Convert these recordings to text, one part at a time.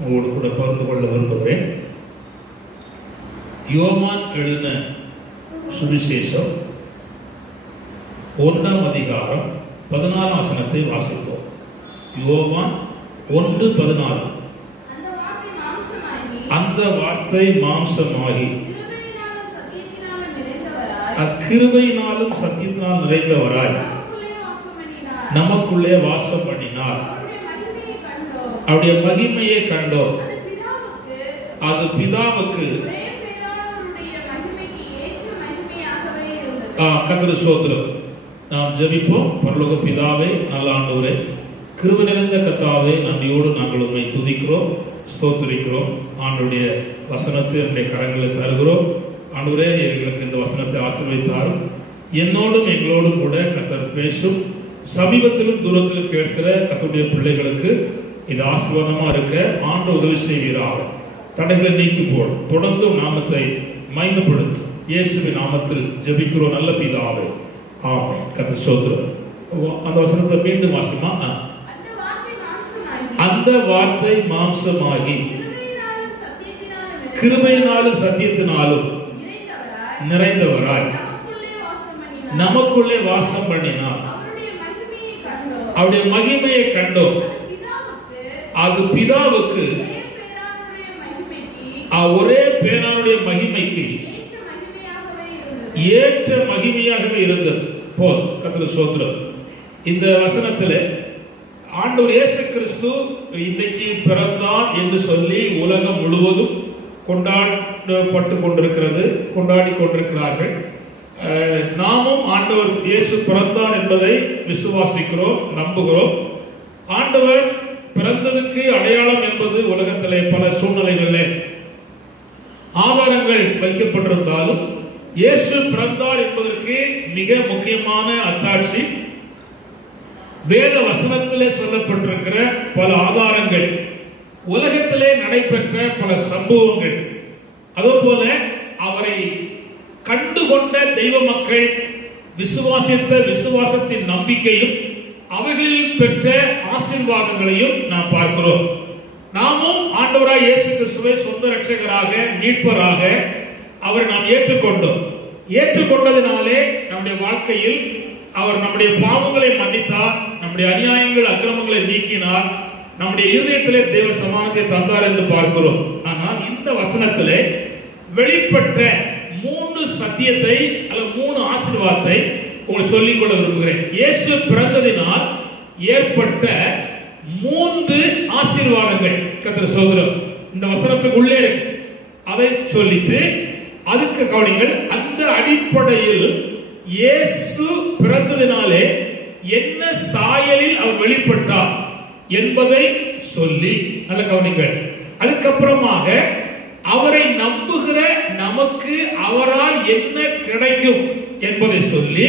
உங்களோடு கூட பகிர்ந்து கொள்ள விரும்புகிறேன். யோவான் எழுதின சுவிசேஷம் 1ஆம் அதிகாரம் 14ஆம் வசனத்தை வாசிப்போம். யோவான் 1:14. அந்த வார்த்தை மாம்சமாகி அக்கிருபையினாலும் சத்தியத்தினால் நிறைந்தவராய் நமக்குள்ளே வாசம் பண்ணினார். அவருடைய மகிமையை கண்டோம். அது பிதாவுக்கு கர்த்தருக்கு ஸ்தோத்திரம். நாம் ஜெபிப்போம். பரலோக பிதாவே, நல்ல ஆண்டவரே, கிருபை நிறைந்த கர்த்தாவே, நன்றியோடு நாங்கள் உம்மை துதிக்கிறோம், ஸ்தோத்திரிக்கிறோம். ஆண்டவருடைய வசனத்தை என்னுடைய கரங்களில் தருகிறோம். ஆண்டவரே, எங்களுக்கு இந்த வசனத்தை ஆசீர்வதித்தாரும் என்னோடும் எங்களோடும் கூட கர்த்தர் பேசும். சமீபத்திலும் தூரத்திலும் கேட்கிற கர்த்தருடைய பிள்ளைகளுக்கு இது ஆசீர்வாதமா இருக்க ஆண்டவர் உதவி செய்வீராக. தடைகளை நீக்கி போல் தொடர்ந்தும் நாமத்தை மகிமைப்படுத்தும். இயேசுவின் நாமத்தில் ஜெபிக்கிறோம் நல்ல பிதாவே, ஆமென். கர்த்தர் ஸ்தோத்திரம். அந்த வசனத்தை மீண்டும் வாசிமா. அந்த வார்த்தை மாம்சமாகி கிருபையினாலும் சத்தியத்தினாலும் நிறைந்தவராய் நமக்குள்ளே வாசம் பண்ணினார். அவருடைய மகிமையை கண்டோம். அது பிதாவுக்கு ஒரே பேரானுடைய மகிமைக்கு ஏற்ற மகிமையாகவே இருந்தது போல். கர்த்தருக்கு ஸ்தோத்திரம். இந்த வசனத்தில் ஆண்டவர் இயேசு கிறிஸ்து இன்னைக்கு பிறந்தான் என்று சொல்லி உலகம் முழுவதும் கொண்டாடி கொண்டிருக்கிறார்கள். நாமும் ஆண்டவர் இயேசு பிறந்தார் என்பதை விசுவாசிக்கிறோம், நம்புகிறோம். ஆண்டவர் பிறந்ததுக்கு அடையாளம் என்பது உலகத்திலே பல சூழ்நிலைகளில் ஆதாரங்கள் வைக்கப்பட்டிருந்தாலும் இயேசு பிறந்தார் என்பதற்கு மிக முக்கியமான அத்தாட்சி வேத வசனத்திலே சொல்லப்பட்டிருக்கிற பல ஆதாரங்கள், உலகத்திலே நடைபெற்ற பல சம்பவங்கள், அதுபோல அவரை கண்டுகொண்ட தெய்வ மக்கள் விசுவாசித்த விசுவாசத்தின் நம்பிக்கையும் அவர்களில் பெற்ற ஆசீர்வாதங்களையும் நாம் பார்க்கிறோம். நாமும் ஆண்டவராய் இயேசு கிறிஸ்துவை சொந்த இரட்சகராக மீட்பராக அவரை நாம் ஏற்றுக்கொண்டோம். ஏற்றுக்கொண்டதினாலே நம்முடைய வாழ்க்கையில் அவர் நம்முடைய பாவங்களை மன்னித்தார், நம்முடைய அநியாயங்கள் அக்கிரமங்களை நீக்கினார், நம்முடைய இருதயத்திலே தேவ சமானத்தை தந்தார் என்று பார்க்கிறோம். ஆனால் இந்த வசனத்திலே வெளிப்பட்ட 3 சத்தியத்தை அல்லது 3 ஆசீர்வாதத்தை உங்களுக்கு சொல்லிக் கொள்ள விரும்புகிறேன். இயேசு பிறந்ததினால் ஏற்பட்ட 3 ஆசீர்வாதங்கள் கர்த்தர் சொல்கிறார். இந்த வசனத்துக்குள்ளே இருக்கு. அதை சொல்லிட்டு அதுக்கு கவனிங்கள். அந்த அடிப்படையில் இயேசு பிறந்ததினாலே என்ன சாயலில் அவர் வெளிப்பட்டார் என்பதை சொல்லி நல்ல கவனிங்கள். அதுக்கப்புறமாக அவரை நம்புகிற நமக்கு அவரால் என்ன கிடைக்கும் என்பதை சொல்லி,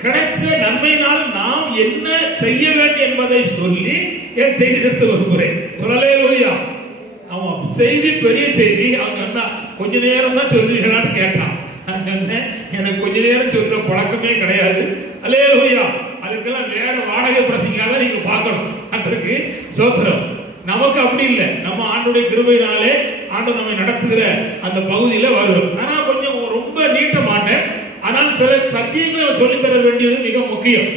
கிடைச்ச நன்மையினால் நாம் என்ன செய்ய வேண்டும் என்பதை சொல்லி என் செய்தி கருத்து வருகிறேன். ஹல்லேலூயா. ஆமா, செய்தி பெரிய செய்தி. அவங்க கொஞ்ச நேரம் தான் சொல்லுவீங்களான்னு கேட்டான். எனக்கு கொஞ்ச நேரம் சொல்ற பழக்கமே கிடையாது. ஹல்லேலூயா. அதுக்கெல்லாம் வேற வாடகை பிரசங்காக நீங்க பார்க்கணும். அதற்கு ஸ்தோத்திரம். நமக்கு அப்படி இல்லை. நம்ம ஆண்டவருடைய கிருபையினாலே ஆண்டவர் நம்மை நடத்துகிற அந்த பகுதியில வருகிறோம். ஆனா கொஞ்சம் ரொம்ப நீட்ட மாட்டேன். ஆனால் சில சத்தியங்களை சொல்லித்தர வேண்டியது மிக முக்கியம்.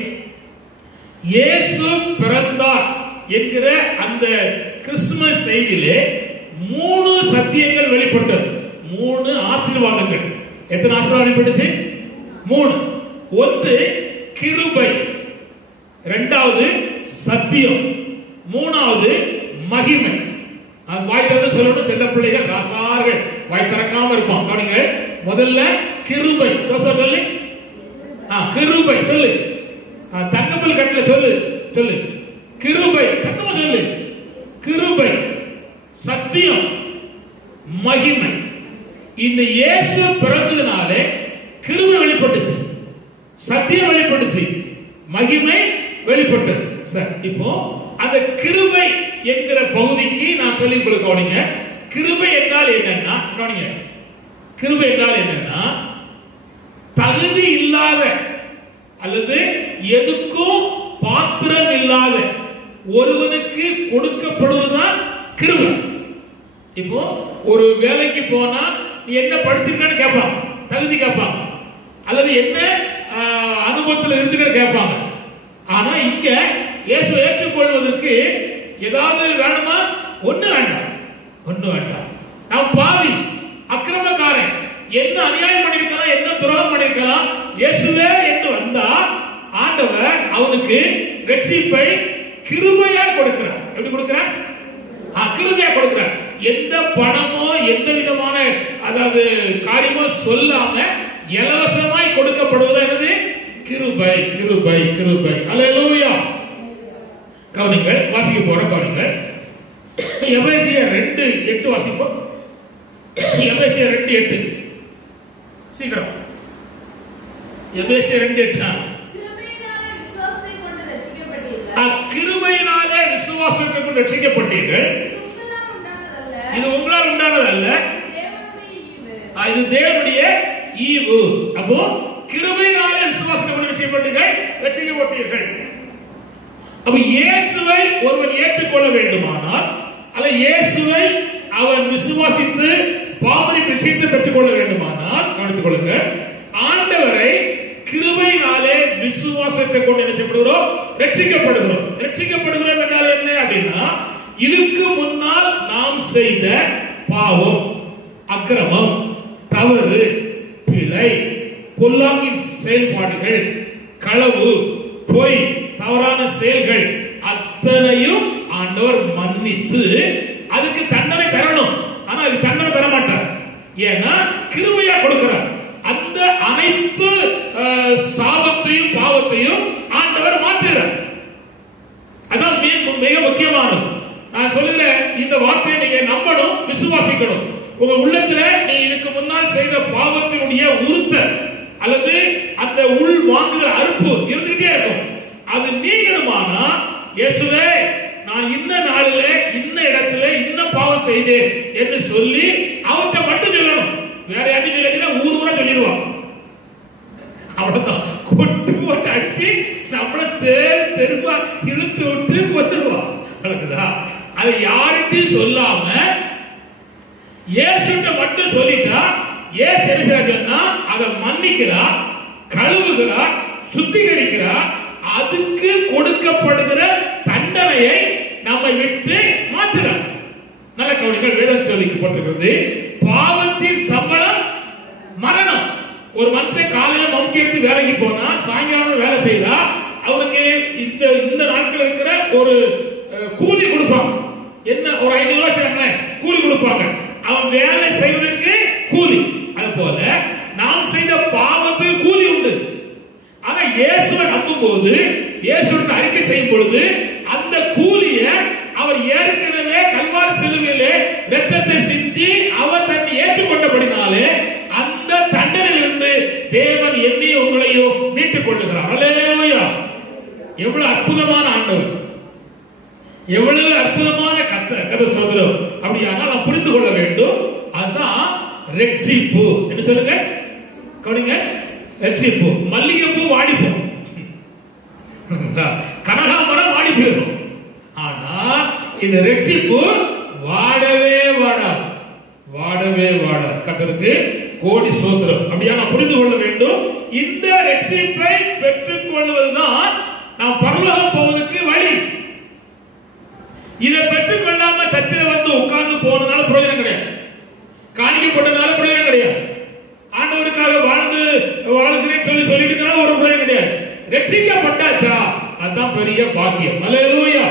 இயேசு பிறந்தார் என்கிற அந்த கிறிஸ்துமஸ் செய்தியிலே 3 சத்தியங்கள் வெளிப்பட்டது. 3 ஆசீர்வாதங்கள். எத்தனை ஆசீர்வாதம் வெளிப்பட்டுச்சு? 3. ஒன்று கிருபை, 2வது சத்தியம், 3வது மகிமை. வாய் திறந்து சொல்லணும். செல்ல பிள்ளைகள் ராசார்கள் வாய் திறக்காம இருப்பான். கவனிங்க. முதல்ல கிருபை சொல்லு. கிருபை சொல்லு. தங்கப்பல் கட்டில சொல்லு சொல்லு. கிருபை சத்தமா சொல்லு. கிருபை, சத்தியம், மகிமை. இந்த இயேசு பிறந்ததினாலே கிருபை வெளிப்பட்டுச்சு, சத்தியம் வெளிப்பட்டுச்சு, மகிமை வெளிப்பட்டது. சார், இப்போ அந்த கிருபை என்கிற பகுதிக்கு நான் சொல்லிக் கொடுக்க. கிருபை என்றால் என்னன்னா, கிருபை என்றால் என்னன்னா, தகுதி இல்லாத அல்லது எதுக்கும் பாத்திரம் இல்லாத ஒருவனுக்கு கொடுக்கப்படுவதுதான் கிருபை. இப்போ ஒரு வேலைக்கு போனா நீ என்ன படிச்சிருக்கான்னு கேட்பாங்க, தகுதி கேட்பாங்க, அல்லது என்ன அனுபவத்தில் இருந்துன்னு கேட்பாங்க. ஆனா இங்க இயேசுவை ஏற்றுக்கொள்வதற்கு ஏதாவது வேணுமா? ஒண்ணு வேண்டாம், ஒண்ணு வேண்டாம். நான் பாவி, அக்கிரமக்காரன், என்ன அநியாயம் பண்ணிருக்கலாம், என்ன துரோகம் பண்ணிருக்கலாம், இயேசுவே என்று வந்தா ஆண்டவர் அவனுக்கு ரட்சிப்பை கிருபையா கொடுக்கிறார். எப்படி கொடுக்கிறார்? கிருபையா கொடுக்கிறார். எந்த பணமோ எந்த விதமான அதாவது காரியமோ சொல்லாம இலவசமாய் கொடுக்கப்படுவது என்னது? கிருபை, கிருபை, கிருபை. அல்லேலூயா. கவனிங்கள், வாசிக்க போற கவனிங்கள். எபேசியர் 2:8 வாசிப்போம். எபேசியர் 2:8 சீக்கிரம். எபேசியர் 2:8 கிருபையினாலே விசுவாசத்தை கொண்டு ரட்சிக்கப்பட்டீர்கள். இது உங்களால் உண்டானதல்ல, இது தேவனுடைய ஈவு. அப்போ கிருபையினாலே விசுவாசத்தை கொண்டு ரட்சிக்கப்பட்டீர்கள், ரட்சிக்கப்பட்டீர்கள். அப்ப இயேசுவை ஒருவன் ஏற்றுக்கொள்ள வேண்டுமானால், அல்ல இயேசுவை அவன் விசுவாசித்து பாவத்தை ரட்சித்து பெற்றுக்கொள்ள வேண்டுமானால், கவனித்துக் கொள்ளுங்கள், ஆண்டவரை கிருபையினாலே விசுவாசத்தை கொண்டு என்ன செய்யப்படுகிறோம்? ரட்சிக்கப்படுகிறோம். ரட்சிக்கப்படுகிறோம் என்றால் என்ன அப்படின்னா, இதுக்கு முன்னால் நாம் செய்த பாவம், அக்கிரமம், தவறு, பிழை, பொல்லாங்கின் செயல்பாடுகள், களவு, பொய், தவறான செயல்கள் அத்தனையும் ஆண்டவர் மன்னித்து அதுக்கு தண்டனை தரணும். ஆனா அது தண்டனை தர மாட்டார். ஏன்னா கிருபையா கொடுக்கிறார். அந்த அனைத்து சாபத்தையும் பாவத்தையும் ஆண்டவர் மாற்றுகிறார். அதான் மிக முக்கியமானது. நான் சொல்லுகிறேன், இந்த வார்த்தையை நீங்க நம்பணும், விசுவாசிக்கணும். உங்க உள்ளத்துல நீ இதுக்கு முன்னால் செய்த பாவத்தினுடைய உறுத்தல் அல்லது அந்த உள் வாங்குகிற அறுப்பு இருந்துட்டே இருக்கும். அது நீங்கணுமானா, இயேசுவே நான் இன்ன நாளில இன்ன இடத்துல இன்ன பாவம் செய்தேன் என்று சொல்லி அவர்கிட்ட மட்டும் சொல்லணும். வேற யாரும் சொல்லலைன்னா ஊர் ஊரா சொல்லிடுவான். அவ்வளவுதான், கொட்டு போட்டு அடிச்சு நம்மள தெருவா இழுத்து விட்டு கொண்டுருவான். அது யார்கிட்டையும் சொல்லாம இயேசுட்ட மட்டும் சொல்லிட்டா, இயேசு என்ன அதை மன்னிக்கிறார், கழுவுகிறார், சுத்திகரிக்கிறார். அதுக்கு கொடுக்கப்படுகிற தண்டனையை நம்மை விட்டு மாற்றுறார். நல்ல கவனிகள், வேதம் சொல்லிக்கப்பட்டிருக்கிறது, பாவத்தின் சம்பளம் மரணம். ஒரு மனுஷன் காலையில மம்முட்டி எடுத்து வேலைக்கு போனா, சாயங்காலம் வேலை செய்தா, அவனுக்கு இந்த நாட்கள் இருக்கிற ஒரு கூலி கொடுப்பாங்க. என்ன, ஒரு 500 ரூபாய் சேர்க்கல கூலி கொடுப்பாங்க. அவன் வேலை செய்வதற்கு கூலி. அது போல நாம் செய்த பாவத்துக்கு கூலி உண்டு. ஆனா இயேசுவை நம்பும் போது, இயேசுவின் அறிக்கை செய்யும் பொழுது, அந்த கூலிய அவர் ஏற்கனவே கல்வாரி சிலுவையிலே இரத்தத்தை சிந்தி அவர் தன்னை ஏற்றுக்கொண்டபடினாலே அந்த தண்டனையிலிருந்து தேவன் என்னையும் உங்களையும் மீட்டுக் கொள்ளுகிறார். அல்லேலூயா. எவ்வளவு அற்புதமான ஆண்டவர், எவ்வளவு அற்புதமான கதை சொல்கிறோம். அப்படியானால் நாம் புரிந்து கொள்ள வேண்டும். அதுதான் ரட்சிப்பு. என்ன சொல்லுங்க, கவனிங்க, ரட்சிப்பு. மல்லிகைப்பூ வாடிப்போம், கனகாமரம் வாடி போயிடும். ஆனா இந்த ரட்சிப்பு வாடவே வாடாது, வாடவே வாடாது. கர்த்தருக்கு கோடி ஸ்தோத்திரம். அப்படியா நாம் புரிந்து கொள்ள வேண்டும். இந்த ரட்சிப்பை பெற்றுக் கொள்வதுதான் நாம் பரலோகம் போவதற்கு வழி. இதை பெற்றுக் கொள்ளாம சர்ச்சில் வந்து உட்கார்ந்து போனதால பிரயோஜனம் கிடையாது, காணிக்கப்பட்டதால பிரயோஜனம் கிடையாது, ஆண்டவருக்காக வாழ்கிறேன் சொல்லிட்டு ஒரு பிரயோஜனம் கிடையாது. ரட்சிக்கப்பட்டாச்சா, அதுதான் பெரிய பாக்கியம். அல்லேலூயா.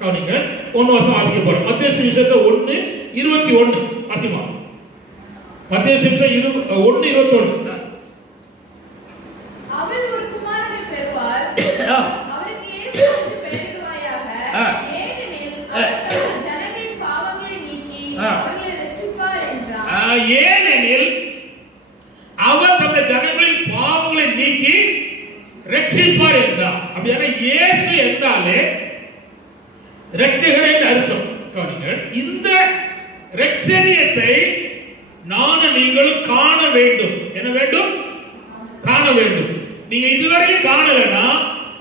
கவனிங்க, 1 வருஷம் வாசிக்க போறோம். மத்தேயு சுவிசேஷம் 1:21 வாசிமா. மத்தேயு சுவிசேஷம் 1:21. அவன் ஒரு குமாரனை பெறுவார், அவருக்கு இயேசு என்று பெயரிடுவாயாக, ஏனெனில் அவர் ஜனங்களின் பாவங்களை நீக்கி அவர்களை ரட்சிப்பார் என்றார். ஏனெனில் அவர் தம்முடைய ஜனங்களின் பாவங்களை நீக்கி ரட்சிப்பார் என்றார். அப்படியான இயேசு என்றாலே ரட்சகர் என்று அர்த்தம். இந்த ரட்சணியத்தை நானும் நீங்களும் காண வேண்டும். என்ன வேண்டும்? காண வேண்டும். நீங்க இதுவரை காணலனா,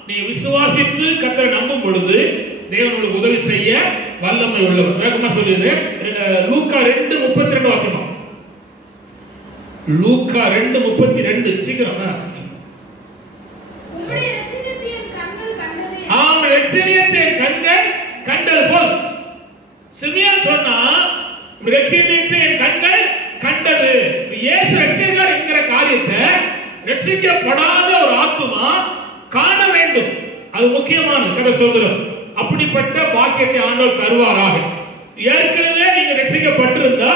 நீ விசுவாசித்து கர்த்தரை நம்பும் பொழுது தேவனுடைய உதவி செய்ய வல்லமை உள்ளவர். வேகமா சொல்லுது. லூக்கா 2:32 வாசிப்போம். லூக்கா 2:32 சீக்கிரம். உம்முடைய இரட்சணியத்தை என் கண்கள் கண்டது. ஆம், இரட்சணியத்தை என் கண்கள் கண்டது போல் சிமியோன் சொன்னா, இரட்சணியத்தை என் கண்கள் கண்டது. இயேசு ரட்சகர் என்கிற காரியத்தை ரட்சிக்கப்படாத ஒரு ஆத்துமா காண வேண்டும். அது முக்கியமான கதை சொல்றோம். அப்படிப்பட்ட பாக்கியத்தை ஆண்டவர் தருவாராக. ஏற்கனவே நீங்க ரட்சிக்கப்பட்டிருந்தா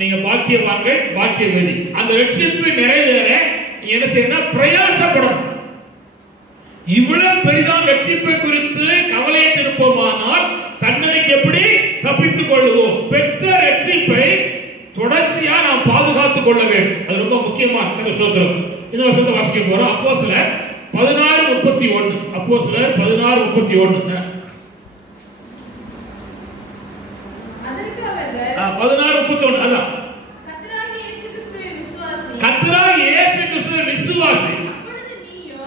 நீங்க பாக்கியவான்கள், பாக்கியவதி. அந்த ரட்சிப்பு நிறைவேற நீங்க என்ன செய்யணும்? பிரயாசப்படணும். இவ்வளவு பெரிதான ரட்சிப்பை குறித்து கவலையிட்டு இருப்போமானால் தண்டனைக்கு எப்படி தப்பித்துக் கொள்வோம்? பெற்ற ரட்சிப்பை தொடர்ச்சியா நாம் பாதுகாத்துக் கொள்ள வேண்டும். அது ரொம்ப முக்கியமான சோதரம். இந்த வருஷத்தை வாசிக்க போறோம். அப்போஸ்தலர் 16:31. அப்போஸ்தலர் 16:31. அதற்கு அவர்கள் 16:31 அதான் கர்த்தராகிய இயேசு கிறிஸ்துவின் விசுவாசி. கர்த்தராகிய இயேசு கிறிஸ்துவின் விசுவாசி. அப்பொழுது நீயோ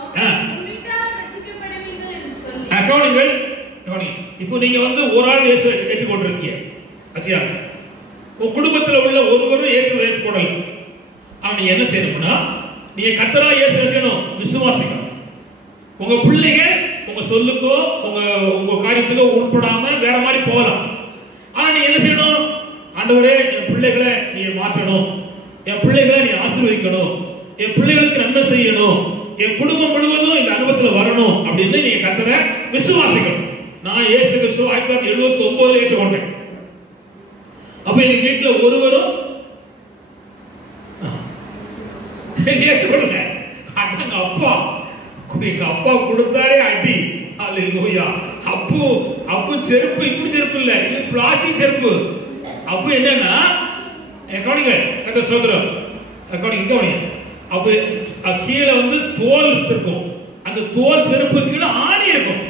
உன் வீட்டாரும் ரட்சிக்கப்படுவீர்கள் என்று சொல்லி. கவனிங்கள். இப்போ நீங்க ஒரு ஆள் இயேசு ஏற்றுக்கொண்டிருக்கீங்க. அச்சியா உங்க குடும்பத்தில் உள்ள ஒருவரும் ஏற்றுக்கொள்ளல. ஆனா நீங்க என்ன செய்யணும்னா, நீங்க கர்த்தராகிய இயேசு செய்யணும், விசுவாசிக்கணும். உங்க பிள்ளைங்க உங்க சொல்லுக்கோ உங்க காரியத்துக்கோ உட்படாம வேற மாதிரி போகலாம். ஆனா நீ என்ன செய்யணும்? ஆண்டவரே, என் பிள்ளைகளை நீ மாற்றணும், என் பிள்ளைகளை நீ ஆசீர்வதிக்கணும், என் பிள்ளைகளுக்கு நன்மை செய்யணும், என் குடும்பம் முழுவதும் இந்த அனுபவத்தில் வரணும் அப்படின்னு நீங்க கர்த்தரை விசுவாசிக்கணும். நான் இயேசு கிறிஸ்துவை 1979 ஏற்றுக்கொண்டேன். அப்ப எங்க வீட்டுல ஒருவரும் ஏற்றுக்கொள்ளுங்க. எங்க அப்பா கொடுத்தாரே அடி. அல்லேலூயா. அப்பு செருப்பு இப்படி செருப்பு இல்ல, இது பிளாஸ்டிக் செருப்பு. அப்ப என்னன்னா கவனிங்க, கதை சோதரம் கவனிங்க. அப்ப கீழே தோல் இருக்கும். அந்த தோல் செருப்பு கீழே ஆணி இருக்கும்.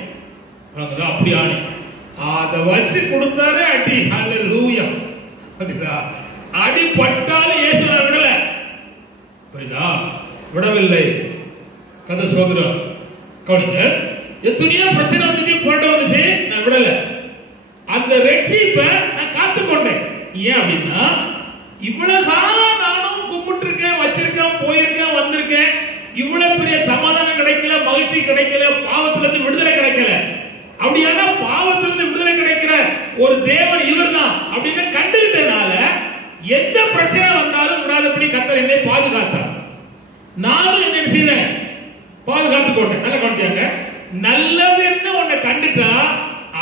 அப்படி ஆணி அத வச்சு கொடுத்தாரு அடி. அல்லேலூயா. அடி பட்டாலும் இயேசுவை விடல. புரியுதா? விடவில்லை. கதை சோதரம் கவனிங்க. எத்தனையோ பிரச்சனை போராட்டம் வந்துச்சு, நான் விடல. அந்த ரட்சிப்பை நான் காத்துக்கொண்டேன். ஏன் அப்படின்னா, இவ்வளவு காலம் நானும் கும்பிட்டு இருக்கேன், வச்சிருக்கேன், போயிருக்கேன், வந்திருக்கேன். இவ்வளவு பெரிய சமாதானம் கிடைக்கல, மகிழ்ச்சி கிடைக்கல, பாவத்திலிருந்து விடுதலை கிடைக்கல. அப்படியான பாவத்திலிருந்து விடுதலை கிடைக்கிற ஒரு தேவன் இவர்தான் அப்படின்னு கண்டுகிட்டனால எந்த பிரச்சனை வந்தாலும் விடாதபடி கர்த்தர் என்னை பாதுகாத்தார். நானும் என்ன செய்தேன்? பாதுகாத்துக் கொண்டேன். நல்லா கவனிச்சாங்க. நல்லதுன்னு உன்னை கண்டுட்டா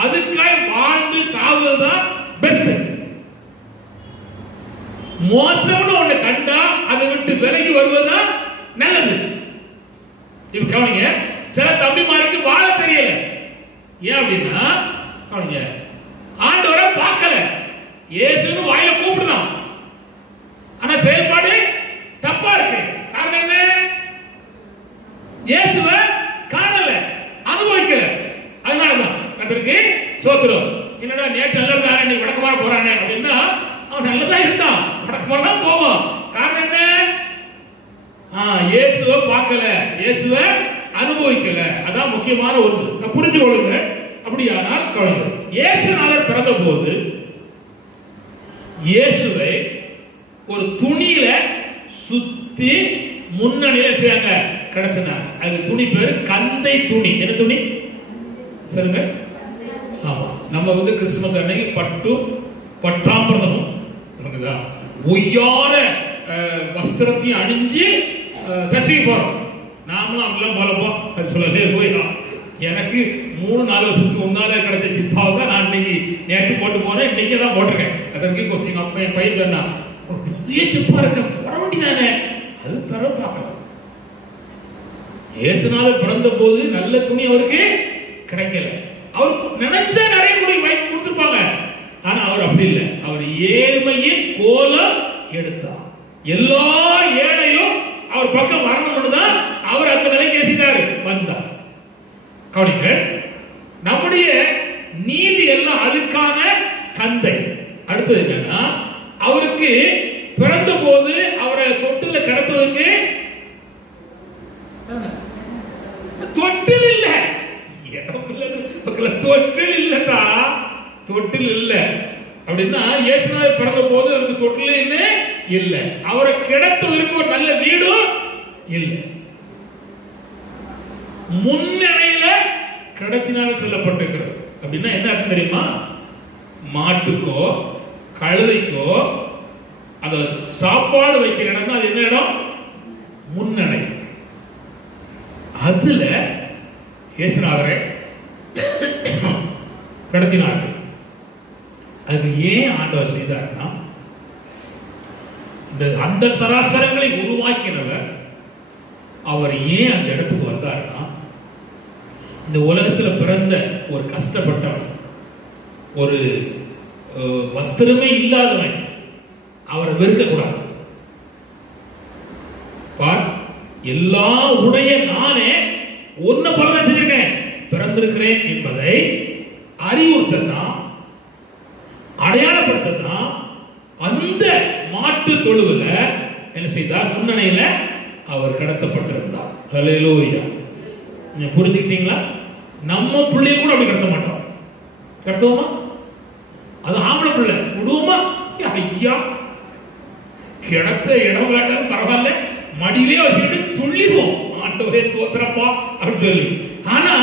அதுக்காக வாழ்ந்து சாவதுதான் பெஸ்ட். மோசம்னு உன்னை கண்டா அதை விட்டு விலகி வருவதுதான் நல்லது. இப்ப கவனிங்க, சில தம்பிமாருக்கு வாழ தெரியல. ஏன் அப்படின்னா, கவனிங்க, ஆண்டவரை பார்க்கல. இயேசுன்னு வாயில கூப்பிடுதான், ஆனா செயல்பாடு தப்பா இருக்கு. காரணம் என்ன? இயேசுவை காணல, அனுபவிக்கல. அதனாலதான் கர்த்தருக்கு ஸ்தோத்திரம். என்னடா நேற்று நல்லா இருந்தானே, நீ வடக்கமாக போறானே அப்படின்னா, அவன் நல்லதா இருந்தான், வடக்கமாக தான் போவான். காரணம் என்ன? இயேசுவை பார்க்கல, இயேசுவை அனுபவிக்கல. அதான் முக்கியமான ஒன்று. புரிஞ்சு கொள்ளுங்க. அப்படியானால் கவனிங்க, இயேசுநாதர் பிறந்த போது இயேசுவை ஒரு துணியில சுத்தி முன்னணியில செய்யாங்க கிடத்தினார். அது துணி பேரு கந்தை துணி. என்ன துணி சொல்லுங்க? ஆமா, நம்ம கிறிஸ்துமஸ் அன்னைக்கு பட்டாம்பிரதமும் ஒய்யார வஸ்திரத்தையும் அணிஞ்சு சர்ச்சைக்கு போறோம். நாமளும் அப்படிலாம் போலப்போம். அது சொல்லதே போயிடலாம். எனக்கு 3-4 வருஷத்துக்கு முன்னால கிடைச்ச சிப்பாவை தான் நான் இன்னைக்கு நேற்று போட்டு போறேன். இன்னைக்கு தான் போட்டிருக்கேன். அதற்கு எங்க அப்பா என் பையன் சொன்னா, புதிய சிப்பா இருக்க போட வேண்டியதானே. அது பிற பார்க்கலாம். இயேசுநாதர் பிறந்த போது நல்ல துணி அவருக்கு கிடைக்கல. அவருக்கு நினைச்ச நிறைய கூட வாங்கி கொடுத்திருப்பாங்க. ஆனா அவர் அப்படி இல்லை. அவர் ஏழ்மையின் கோலம் எடுத்தார். எல்லா ஏழையும் அவர் பக்கம் வரணும்னு தான் அவர் அந்த நிலைக்கு ஏசிட்டாரு வந்தார். கவனிங்க, நம்முடைய நீதி எல்லாம் அழுக்கான கந்தை. அடுத்தது என்னன்னா, அவருக்கு பிறந்த போது அவரை தொட்டில கிடத்துவதற்கு தொட்டில் இல்ல. தொட்டில் இல்லதா? தொட்டில் இல்ல. இயேசுநாதர் பிறந்த போது அவருக்கு தொட்டிலே இல்ல, அவரை கிடத்துவதற்கு ஒரு நல்ல வீடும் இல்லை. முன்னணையில கிடத்தினால் சொல்லப்பட்டிருக்கிறது. அப்படின்னா என்ன அர்த்தம் தெரியுமா? மாட்டுக்கோ கழுதைக்கோ அத சாப்பாடு வைக்கிற இடம் தான். அது என்ன இடம்? முன்னணை. அதுல இயேசுநாதரை கடத்தினார்கள். அது ஏன் ஆண்டவர் செய்தார்னா, இந்த அந்த சராசரங்களை உருவாக்கினவர் அவர் ஏன் அந்த இடத்துக்கு வந்தார்னா, இந்த உலகத்தில் பிறந்த ஒரு கஷ்டப்பட்டவன், ஒரு வஸ்திரமே இல்லாதவன், அவரை வெறுக்கக்கூடாது. பார், எல்லா உடைய நானே ஒன்ன பலதான் செஞ்சிருக்கேன், பிறந்திருக்கிறேன் என்பதை அறிவுறுத்தான், அடையாளப்படுத்தான். அந்த மாட்டு தொழுவுல என்ன செய்தார்? முன்னணையில அவர் கடத்தப்பட்டிருந்தார். ஹல்லேலூயா. நீங்க புரிஞ்சுக்கிட்டீங்களா? நம்ம பிள்ளைய கூட அப்படி கடத்த மாட்டோம். கடத்துவோமா? அது ஆம்பளை பிள்ளை விடுவோமா? ஐயா, கிடத்த இடம் காட்டாலும் பரவாயில்ல, மடியிலே வச்சுக்கிட்டு துள்ளிடுவோம், ஆண்டவரே தோத்திரப்பா அப்படின்னு சொல்லி. ஆனா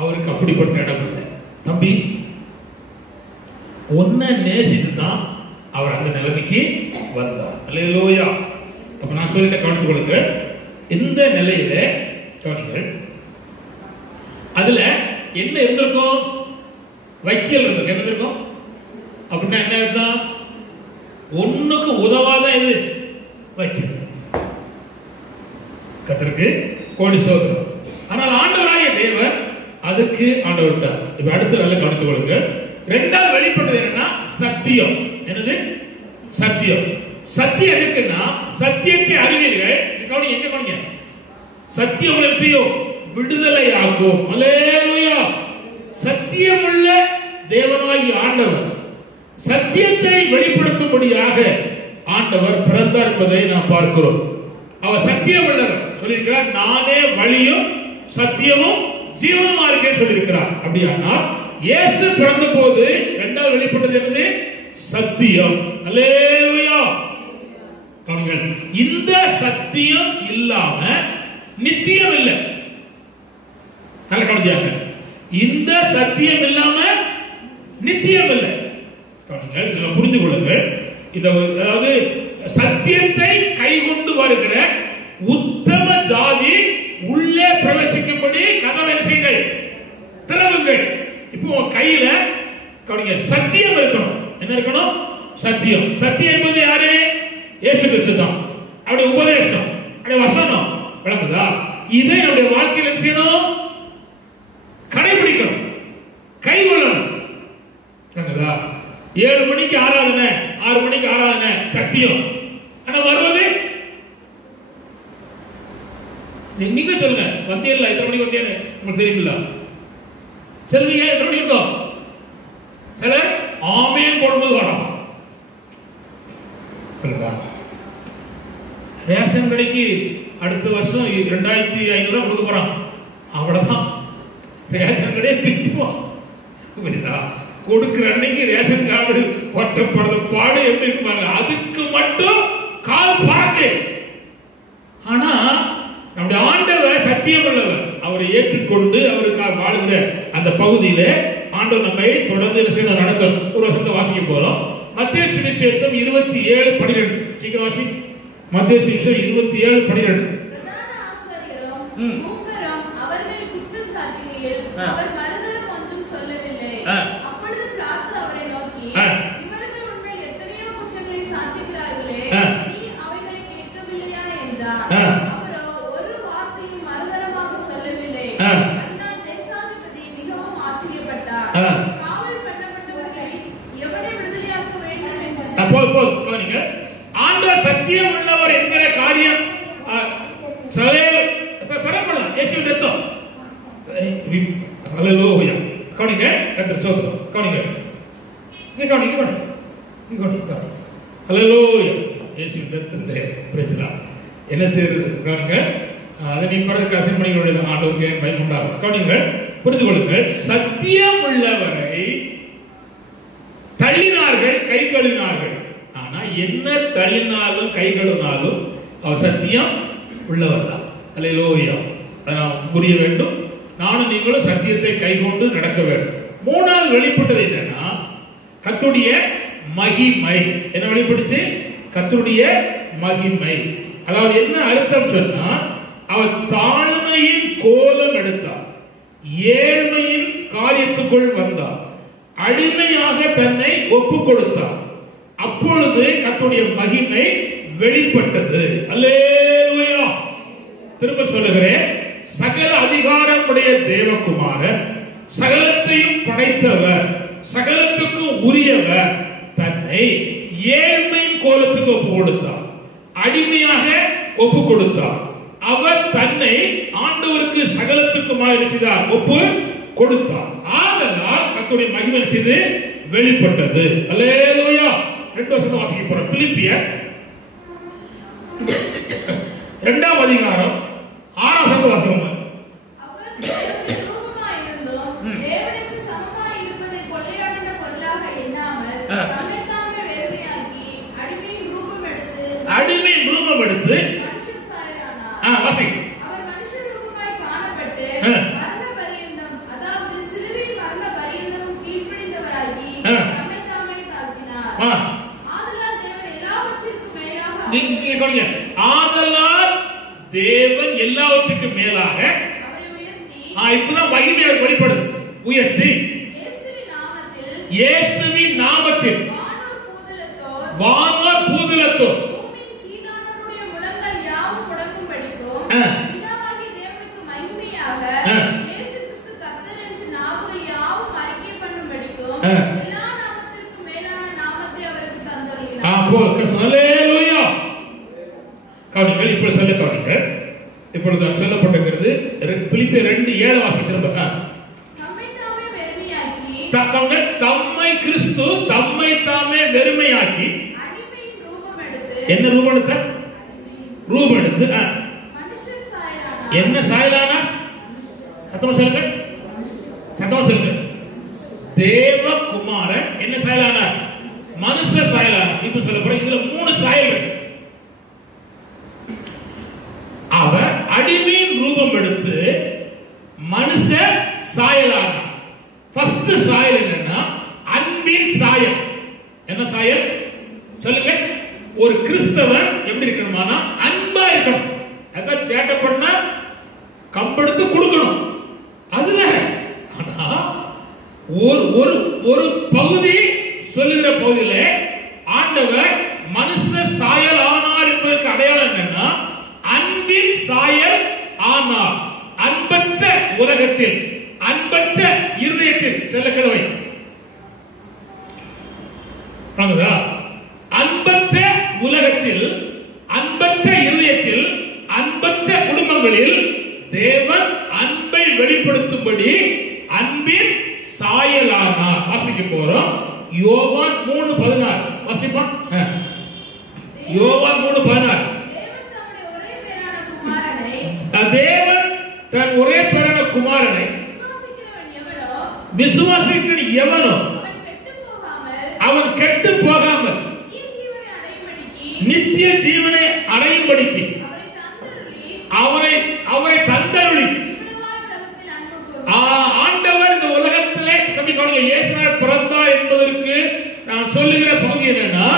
அவருக்கு அப்படிப்பட்ட இடம் இல்லை. தம்பி, ஒன்ன நேசித்து தான் அவர் அந்த நிலைமைக்கு வந்தார். அல்லேலூயா. அப்ப நான் சொல்லிட்ட கவனித்துக் கொள்ளுங்கள். இந்த நிலையில கவனிங்கள், அதுல என்ன இருந்திருக்கும்? வைக்கல் இருந்திருக்கும். என்ன இருக்கும் அப்படின்னா என்ன அர்த்தம்? ஒண்ணுக்கு உதவாத இது வைக்கல். கர்த்தருக்கு கோடி ஸ்தோத்திரம். ஆனால் ஆண்டவராகிய தேவன் அதுக்கு ஆண்டவர் விட்டார். இப்ப அடுத்து நல்ல கவனித்துக் கொள்ளுங்கள். இரண்டாவது வெளிப்பட்டது என்னன்னா சத்தியம். என்னது? சத்தியம். சத்தியம் எதுக்குன்னா, சத்தியத்தை அறிவீர்கள். கவனிங்க, எங்க கவனிங்க. சத்தியம் செய்யும், விடுதலை ஆகும். அல்லேலூயா. சத்தியமுள்ள தேவனாகிய ஆண்டவர் சத்தியத்தை வெளிப்படுத்தும்படியாக ஆண்டவர் பிறந்தார் என்பதை நாம் பார்க்கிறோம். அவர் சத்தியம் உள்ளவர் சொல்லியிருக்கிறார். நானே வழியும் சத்தியமும் ஜீவனுமா இருக்கேன்னு சொல்லியிருக்கிறார். அப்படியானால் இயேசு பிறந்த போது இரண்டாவது வெளிப்பட்டது என்னது? சத்தியம். அல்லேலூயா. கவனிங்கள், இந்த சத்தியம் இல்லாம நித்தியம் இல்லை. நல்ல கவனிச்சாங்க. இந்த சத்தியம் இல்லாம நித்தியம் இல்லை. கவனிங்கள், நீங்க புரிந்து கொள்ளுங்கள். இந்த அதாவது சத்தியத்தை கைகொண்டு வருகிற உத்தம ஜாதி உள்ளே பிரவேசிக்கும்படி கதவை என்ன செய்யுங்கள்? திறவுங்கள். இப்போ கையில கவனிங்க, சத்தியம் இருக்கணும். என்ன இருக்கணும்? சத்தியம். சத்தியம் என்பது யாரு? இயேசு கிறிஸ்து தான். அவருடைய உபதேசம், அவருடைய வசனம் விளங்குதா? இதை நம்முடைய வாழ்க்கையில் என்ன செய்யணும்? கடைபிடிக்கணும், கைகொள்ளணும். விளங்குதா? 7 மணிக்கு ஆராதனை, 6 மணிக்கு ஆராதனை, சத்தியம். ஆனா வருவது நீங்க சொல்லுங்க. வந்தியல்ல எத்தனை மணிக்கு வந்தேன்னு உங்களுக்கு தெரியுமில்ல? சொல்லுங்க, எத்தனை மணிக்கு வந்தோம்? சில ஆமேன் போடும்போது வரலாம். ரேஷன் கடைக்கு அடுத்த வருஷம் 2500 கொடுக்க போறான். அவ்வளவுதான். ரேஷன் கடையை பிச்சுவான். கொடுக்கிற அன்னைக்கு ரேஷன் கார்டு ஒட்டப்படுற பாடு எப்படி இருப்பாங்க? அதுக்கு மட்டும் கால் பார்த்து. ஆனா நம்முடைய ஆண்டவர் சத்தியம் உள்ளவர். அவரை ஏற்றுக்கொண்டு அவருக்காக வாழுகிற அந்த பகுதியில ஆண்டவர் நம்மை தொடர்ந்து நடத்தணும். ஒரு வருஷத்தை வாசிக்க போறோம். மத்தேயு சுவிசேஷம் 27:12. சீக்கிரம் வாசி. மத்தேயு சுவிசேஷம் 27:12. பிரதான ஆசாரியரும் மூப்பரும் அவர் மேல் குற்றம் சாட்டுகையில் அவர் மறுதலும் ஒன்றும் சொல்லவில்லை. அப்பொழுது பிலாத்து அவரை நோக்கி, இவர்கள் உன்மேல் எத்தனையோ குற்றங்களை சாட்டுகிறார்களே, நீ அவைகளை கேட்கவில்லையா என்றார். அவரோ ஒரு வார்த்தையும் மறுதலமாக சொல்லவில்லை. அதனால் தேசாதிபதி மிகவும் ஆச்சரியப்பட்டார். காவல் பண்ணப்பட்டவர்களை எவனை விடுதலையாக்க வேண்டும் என்று. ஆண்டவர் சத்தியம் உள்ளவர் என்கிற காரியம் பரப்பலாம். இயேசுவின் ரத்தம். ஹல்லேலூயா. கவனிங்க, கர்த்தர் ஸ்தோத்திரம். கவனிங்க, இங்க கவனிங்க, கவனிங்க. ஹல்லேலூயா. இயேசுவின் ரத்தத்திலே பிரச்சனை என்ன செய்யறது? கவனிங்க, அதை நீ பிறகு கசின் பண்ணிக்க ஆண்டவருக்கு பயம் உண்டாகும். கவனிங்க, புரிந்து கொள்ளுங்கள். சத்தியம் உள்ளவரை தள்ளினார்கள், கை என்ன தள்ளினாலும் கைகளுனாலும் அவர் சத்தியம் உள்ளவர் தான். அல்லேலூயா. அதை நாம் புரிய வேண்டும். நானும் நீங்களும் சத்தியத்தை கைகொண்டு நடக்க வேண்டும். மூணாவது வெளிப்பட்டது என்னன்னா கர்த்தருடைய மகிமை. என்ன வெளிப்பட்டுச்சு? கர்த்தருடைய மகிமை. அதாவது என்ன அர்த்தம் சொன்னா, அவர் தாழ்மையின் கோலம் எடுத்தார், ஏழ்மையின் காரியத்துக்குள் வந்தார், அடிமையாக தன்னை ஒப்பு கொடுத்தார். அப்பொழுது கர்த்தருடைய மகிமை வெளிப்பட்டது. அல்லேலூயா. திரும்ப சொல்லுகிறேன், சகல அதிகாரமுடைய தேவகுமாரன், சகலத்தையும் படைத்தவர், சகலத்துக்கு உரியவர், தன்னை ஏழ்மையின் கோலத்துக்கு ஒப்பு கொடுத்தார், அடிமையாக ஒப்பு கொடுத்தார். அவர் தன்னை ஆண்டவருக்கு சகலத்துக்குமாய் ஒப்பு கொடுத்தார். ஆதலால் கர்த்தருடைய மகிமை செய்து வெளிப்பட்டது. அல்லேலூயா. 2 வசனம் வாசிக்க போறோம். பிலிப்பியர் 2ஆம் அதிகாரம் 6ஆம் வசனம் வாசிக்கோங்க. அடிமை ரூபம் எடுத்து வாசி. அவர் மனுஷ ரூபமாய் காணப்பட்டு மரண பரியந்தம், அதாவது சிலுவையின் மரண பரியந்தம் கீழ்ப்படிந்தவராகி தம்மை தாமே தாழ்த்தினார். ஆதலால் தேவன் எல்லாவற்றிற்கும் மேலாக அவரை உயர்த்தி இப்பதான் மகிமை வெளிப்படுது. உயர்த்தி இயேசுவின் நாமத்தில் வானோர் பூதலத்தோர் பிதாவாகிய தேவனுக்கு மகிமையாக இயேசு கிறிஸ்து கர்த்தர் என்று நாவுகள் யாவும் அறிக்கை பண்ணும்படிக்கும் எல்லா நாமத்திற்கும் மேலான நாமத்தை அவருக்கு தந்தருளினார். அல்லேலூயா. கவனிங்கள், இப்பொழுது சொல்ல கவனிங்கள். இப்பொழுது நான் சொல்லப்பட்டிருக்கிறது பிலிப்பியர் 2:7 வாசி திரும்ப. தம்மை தாமே வெறுமையாக்கி, தம்மை கிறிஸ்து தம்மை தாமே வெறுமையாக்கி அடிமையின் ரூபம் எடுத்து, என்ன ரூபம் எடுத்த? ரூபம் எடுத்து என்ன சாயலானா? சத்தமா சொல்லுங்க, சத்தமா சொல்லுங்க. தேவகுமாரன் என்ன சாயலானா? மனுஷ சாயலானா. இப்ப சொல்ல போற இதுல 3 சாயல் இருக்கு. அவர் அடிமையின் ரூபம் எடுத்து மனுஷ சாயலானா. ஃபர்ஸ்ட் சாயல் என்னன்னா அன்பின் சாயல். என்ன சாயல் சொல்லுங்க? ஒரு கிறிஸ்தவன் எப்படி இருக்கணுமானா அன்பா இருக்கணும். அதான் சேட்டை பண்ணா கம்பெடுத்து கொடுக்கணும், அதுதான். ஆனா ஒரு பகுதி சொல்லுகிற பகுதியில ஆண்டவர் மனுஷ சாயல் ஆனார் என்பதற்கு அடையாளம் என்னன்னா அன்பின் சாயல் ஆனார். அன்பற்ற உலகத்தில், அன்பற்ற இருதயத்தில் செல்ல கிழமை அன்பற்ற உலகத்தில், அன்பற்ற இருதயத்தில், அன்பற்ற குடும்பங்களில் தேவன் அன்பை வெளிப்படுத்தும்படி அன்பின் சாயலானார். வாசிக்க போறோம். யோவான் 3:16 வாசிப்போம். யோவான் 3:16. தேவன் தன் ஒரே பேரான குமாரனை விசுவாசிக்கிற எவனோ அவன் கெட்டு போகாமல் நித்திய ஜீவனை அடையும்படிக்கு அவரை தந்தருளி. ஆண்டவர் இந்த உலகத்திலே இயேசுநாதர் பிறந்தார் என்பதற்கு நான் சொல்லுகிற பகுதி என்னன்னா,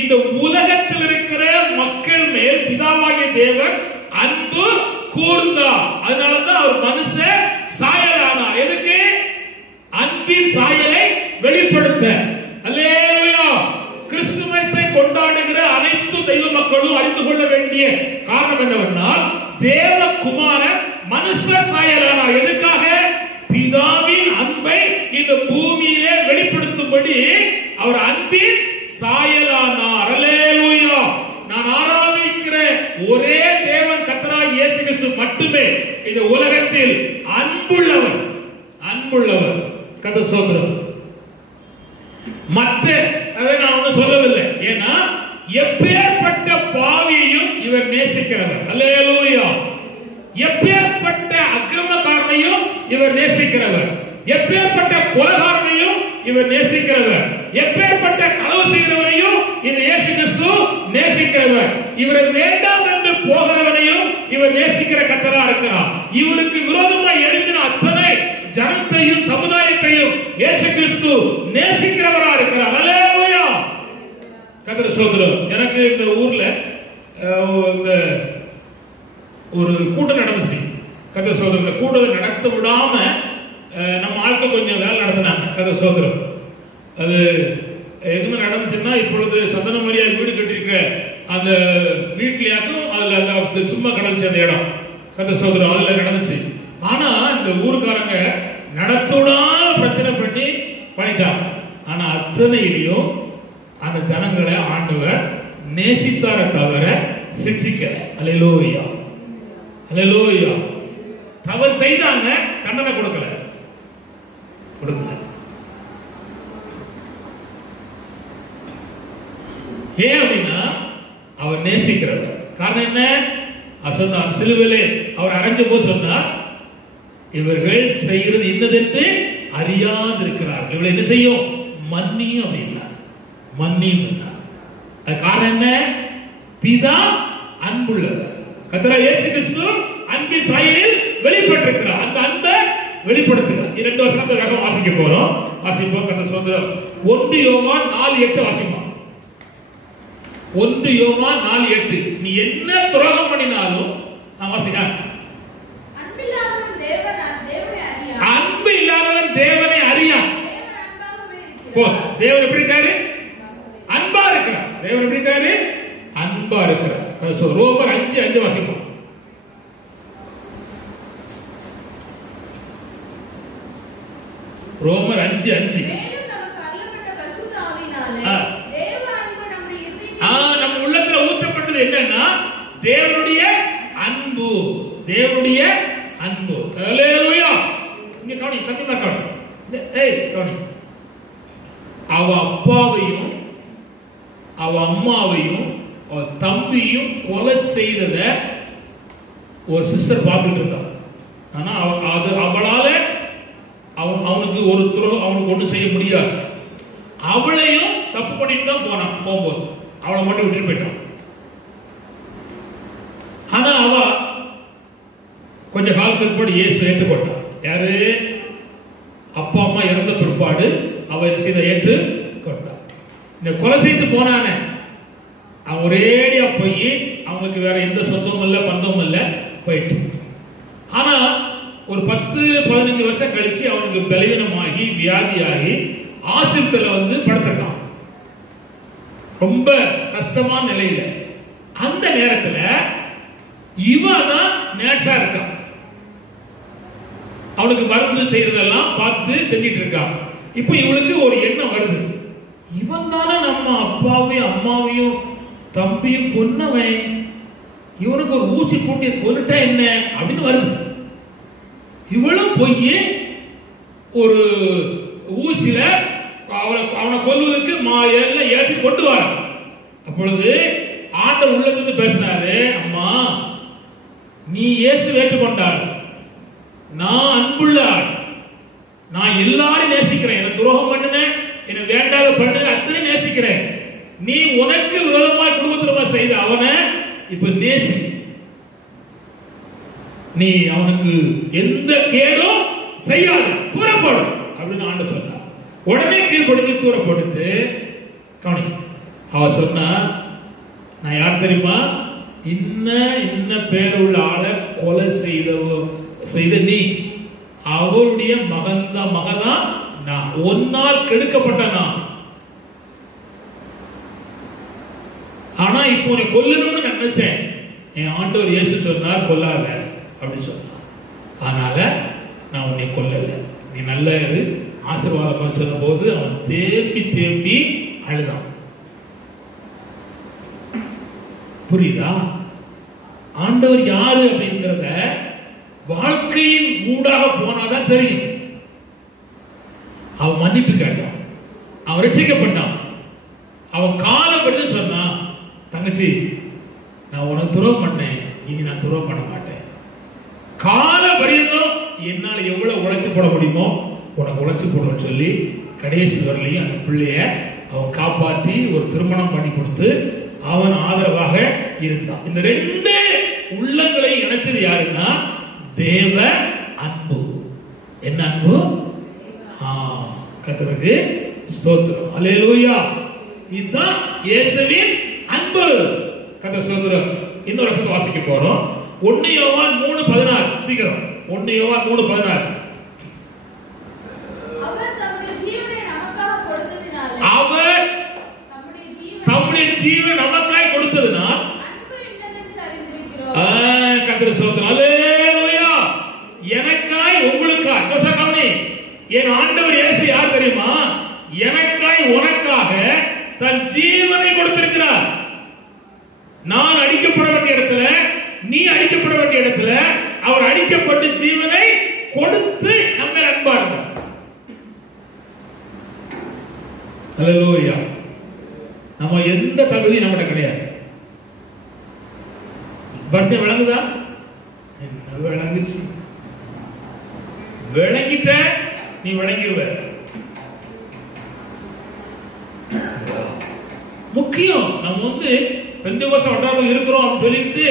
இந்த உலகத்தில் இருக்கிற மக்கள் மேல் பிதாவாகிய தேவன் அன்பு கூர்ந்தார். அதனாலதான் அவர் மனுஷ சாயலானார். எதுக்கு? அன்பின் சாயலை வெளிப்படுத்த. அல்லேலூயா. கிறிஸ்துமஸை கொண்டாடுகிற அனைத்து தெய்வ மக்களும் அறிந்து கொள்ள வேண்டிய காரணம் என்னவென்றால், தேவகுமாரன் மனுஷ சாயலானார். எதுக்காக? பிதாவின் அன்பை இந்த பூமியிலே வெளிப்படுத்தும்படி அவர் அன்பின் சாயலானார். அல்லேலூயா. நான் ஆராதிக்கிற ஒரே தேவன் கர்த்தராகிய இயேசு கிறிஸ்து மட்டுமே இந்த உலகத்தில் அன்புள்ளவர். அன்புள்ளவர். கர்த்தர் ஸ்தோத்திரம். மற்ற அதை நான் ஒன்றும் சொல்லவில்லை. ஏன்னா எப்பேற்பட்ட பாவியையும் இவர் நேசிக்கிறவர். அல்லேலூயா. எப்பேற்பட்ட அக்கிரமக்காரனையும் இவர் நேசிக்கிறவர். எப்பேற்பட்ட கொலைகாரனையும் இவர் நேசிக்கிறவர். எப்பேற்பட்ட களவு செய்கிறவரையும் இந்த இயேசு கிறிஸ்து நேசிக்கிறவர். இவரை வேண்டாம் என்று போகிறவனையும் இவர் நேசிக்கிற கர்த்தரா இருக்கிறார். இவருக்கு விரோதமாக எழுப்பின அத்தனை ஜனத்தையும் சமுதாயத்தையும் இயேசு கிறிஸ்து நேசிக்கிறவரா இருக்கிறார். அல்லேலூயா. கர்த்தர் ஸ்தோத்திரம். எனக்கு இந்த ஊர்ல ஒரு கூட்டம் நடந்துச்சு. கர்த்தர் ஸ்தோத்திரம். கூட்டம் நடத்த விடாம நம்ம ஆட்கள் கொஞ்சம் வேலை நடத்தினாங்க. கர்த்தர் ஸ்தோத்திரம். அது எங்க நடந்துச்சுன்னா, இப்பொழுது சந்தன மரியா வீடு கட்டிருக்கிற அந்த வீட்லயாக்கும் அதுல சும்மா கடந்துச்சு அந்த இடம். கர்த்தர் ஸ்தோத்திரம். அதுல நடந்துச்சு. ஆனா இந்த ஊருக்காரங்க நடத்தோடான பிரச்சனை பண்ணி பண்ணிட்டாங்க. ஆனா அத்தனையிலையும் அந்த ஜனங்களை ஆண்டவர் நேசித்தார தவிர சிக்ஷிக்கல. அல்லேலூயா, அல்லேலூயா. தவறு செய்தாங்க, தண்டனை கொடுக்கல. ஏன் அப்படின்னா அவர் நேசிக்கிறவர். காரணம் என்ன? சொன்னார் சிலுவையிலே அவர் அடைஞ்ச போது சொன்னார், இவர்கள் செய்கிறது இன்னதென்று அறியாது இருக்கிறார்கள், இவளை என்ன செய்யும் மன்னியும் அப்படின்னா மன்னியும். அது காரணம் என்ன? பிதா அன்புள்ளவர். கர்த்தர் இயேசு கிறிஸ்து அன்பின் சாயலில் வெளிப்பட்டிருக்கிறார். அந்த அன்பை வெளிப்படுத்துகிறார். இரண்டு வசனத்தை வேகம் வாசிக்க போறோம். வாசிப்போம். கர்த்தர் சொல்றார். 1 யோவான் 4:8 வாசிப்போம். 1 யோவான் 4:8. நீ என்ன துரோகம் பண்ணினாலும் நான் வாசிக்கிறேன். அன்பு இல்லாதவன் தேவனை அறியான். தேவன் எப்படி இருக்காரு? அன்பா இருக்கிறார். தேவன் எப்படி இருக்காரு? அன்பா இருக்கிறார். ரோமர் 5:5 வாசிப்போம். ரோமர் 5:5. நம்ம உள்ளத்துல ஊற்றப்பட்டது என்னன்னா தேவனுடைய அன்பு. தேவனுடைய அன்பு. அல்லேலூயா. இங்க கவனி, கண்ணா கவனி. கவனி. அவ அப்பாவையும் அவ அம்மாவையும் அவ தம்பியும் கொலை செய்தத ஒரு சிஸ்டர் பார்த்துட்டு இருந்தா. ஆனா அவளால அவனுக்கு அவனுக்கு ஒண்ணு செய்ய முடியாது. அவளையும் தப்பு பண்ணிட்டு தான் போனான். போகும்போது அவளை மட்டும் விட்டுட்டு போயிட்டான். ஆனா அவ கொஞ்ச காலத்துக்கு பிறகு இயேசு ஏற்றுக்கொண்டான். யாரு? அப்பா அம்மா இறந்த பிற்பாடு அவர் செய்த ஏற்றுக்கொண்டான். இந்த கொலை செய்து போனானே அவன் ஒரேடியா போய் அவனுக்கு வேற எந்த சொந்தமும் இல்ல பந்தமும் இல்ல போயிட்டு. ஆனா ஒரு 10-15 வருஷம் கழிச்சு அவனுக்கு பலவீனமாகி வியாதியாகி ஆசிரியத்துல படுத்திருக்கான். ரொம்ப கஷ்டமான நிலையில. அந்த நேரத்துல இவன் தான் நேர்ஸா இருக்கான். அவனுக்கு மருந்து செய்யறதெல்லாம் பார்த்து செஞ்சிட்டு இருக்கான். இப்போ இவளுக்கு ஒரு எண்ணம் வருது, இவன் தானே நம்ம அப்பாவையும் அம்மாவையும் தம்பியும் கொன்னவன், இவனுக்கு ஒரு ஊசி போட்டு கொன்னுட்டா என்ன அப்படின்னு வருது. இவளும் போய் ஒரு ஊசியில அவனை கொல்வதற்கு எல்லாம் ஏற்றி கொண்டு வர. அப்பொழுது ஆண்டவர் உள்ளது பேசினாரு, அம்மா நீ இயேசு ஏற்றுக்கொண்டார், நான் அன்புள்ளார், நான் எல்லாரும் நேசிக்கிறேன், என்ன துரோகம் பண்ணினேன், என்ன வேண்டாத பண்ண அத்தனை நேசிக்கிறேன், நீ உனக்கு விரோதமாய் குடும்பத்தில் செய்த அவனை இப்ப நேசி, நீ அவனுக்கு எந்த கேடும் செய்யாது, தூரப்படும் அப்படின்னு ஆண்டு சொன்னார். உடனே கீழ்படுத்தி தூரப்பட்டு கவனி, அவ சொன்னா, நான் யார் தெரியுமா, இன்ன பேர் உள்ள ஆளை கொலை செய்த நீ, அவருடைய மகதான் நான், ஒன்னால் கெடுக்கப்பட்ட நான், ஆனா இப்போ நீ கொல்லணும்னு நினைச்சேன், என் ஆண்டவர் இயேசு சொன்னார் கொல்லாத அப்படின்னு சொன்னார். அதனால நான் உன்னை கொல்லல, நீ நல்ல ஆசீர்வாதம் சொன்ன போது அவன் தேம்பி அழுதான். புரியுதா? ஆண்டவர் யாரு அப்படிங்கிறத வாழ்க்கையின் ஊடாக போனாதான் தெரியும். அவன் மன்னிப்பு கேட்டான், அவன் ரட்சிக்கப்பட்டான், அவன் காலப்படி சொன்னான், தங்கச்சி நான் உனக்கு துரோகம் பண்ணேன், இனி நான் துரோகம் பண்ண மாட்டேன், கால பரியந்தம் என்னால் எவ்வளவு உழைச்சு போட முடியுமோ உனக்கு உழைச்சு போடுன்னு சொல்லி கடைசி வரலையும் அந்த பிள்ளைய அவன் காப்பாற்றி ஒரு திருமணம் பண்ணி கொடுத்து அவன் ஆதரவாக இருந்தான். இந்த ரெண்டு உள்ளங்களை இணைச்சது யாருன்னா தேவ அன்பு. என்ன அன்பு? கர்த்தருக்கு ஸ்தோத்திரம். அல்லேலூயா. இதுதான் இயேசுவின் அன்பு. கர்த்தர் ஸ்தோத்திரம். இன்னொரு வசனத்தை வாசிக்க போறோம். 1 யோவான் 3:16. சீக்கிரம் 1 யோவான் 3:16. அவர் தம்முடைய ஜீவனை நமக்காய் கொடுத்ததினால் கர்த்தர் ஸ்தோத்திரம். அல்லேலூயா. எனக்காய் உங்களுக்காய் கவனி, என் ஆண்டவர் இயேசு யார் தெரியுமா? எனக்காய் உனக்காக தன் ஜீவனை கொடுத்திருக்கிறார். நான் அடிக்கப்பட வேண்டிய இடத்துல, நீ அடிக்கப்பட வேண்டிய இடத்துல அவர் அடிக்கப்பட்டு ஜீவனை கொடுத்து நம்மை அன்பா இருந்தார். அல்லேலூயா. நம்ம எந்த தகுதி நம்மகிட்ட கிடையாது. பரிச்சை விளங்குதா? என்ன விளங்குச்சு? விளங்கிட்ட நீ விளங்கிடுவ. முக்கியம் நம்ம பெந்தெகோஸ்தே வட்டாரத்தில் இருக்கிறோம் அப்படின்னு சொல்லிட்டு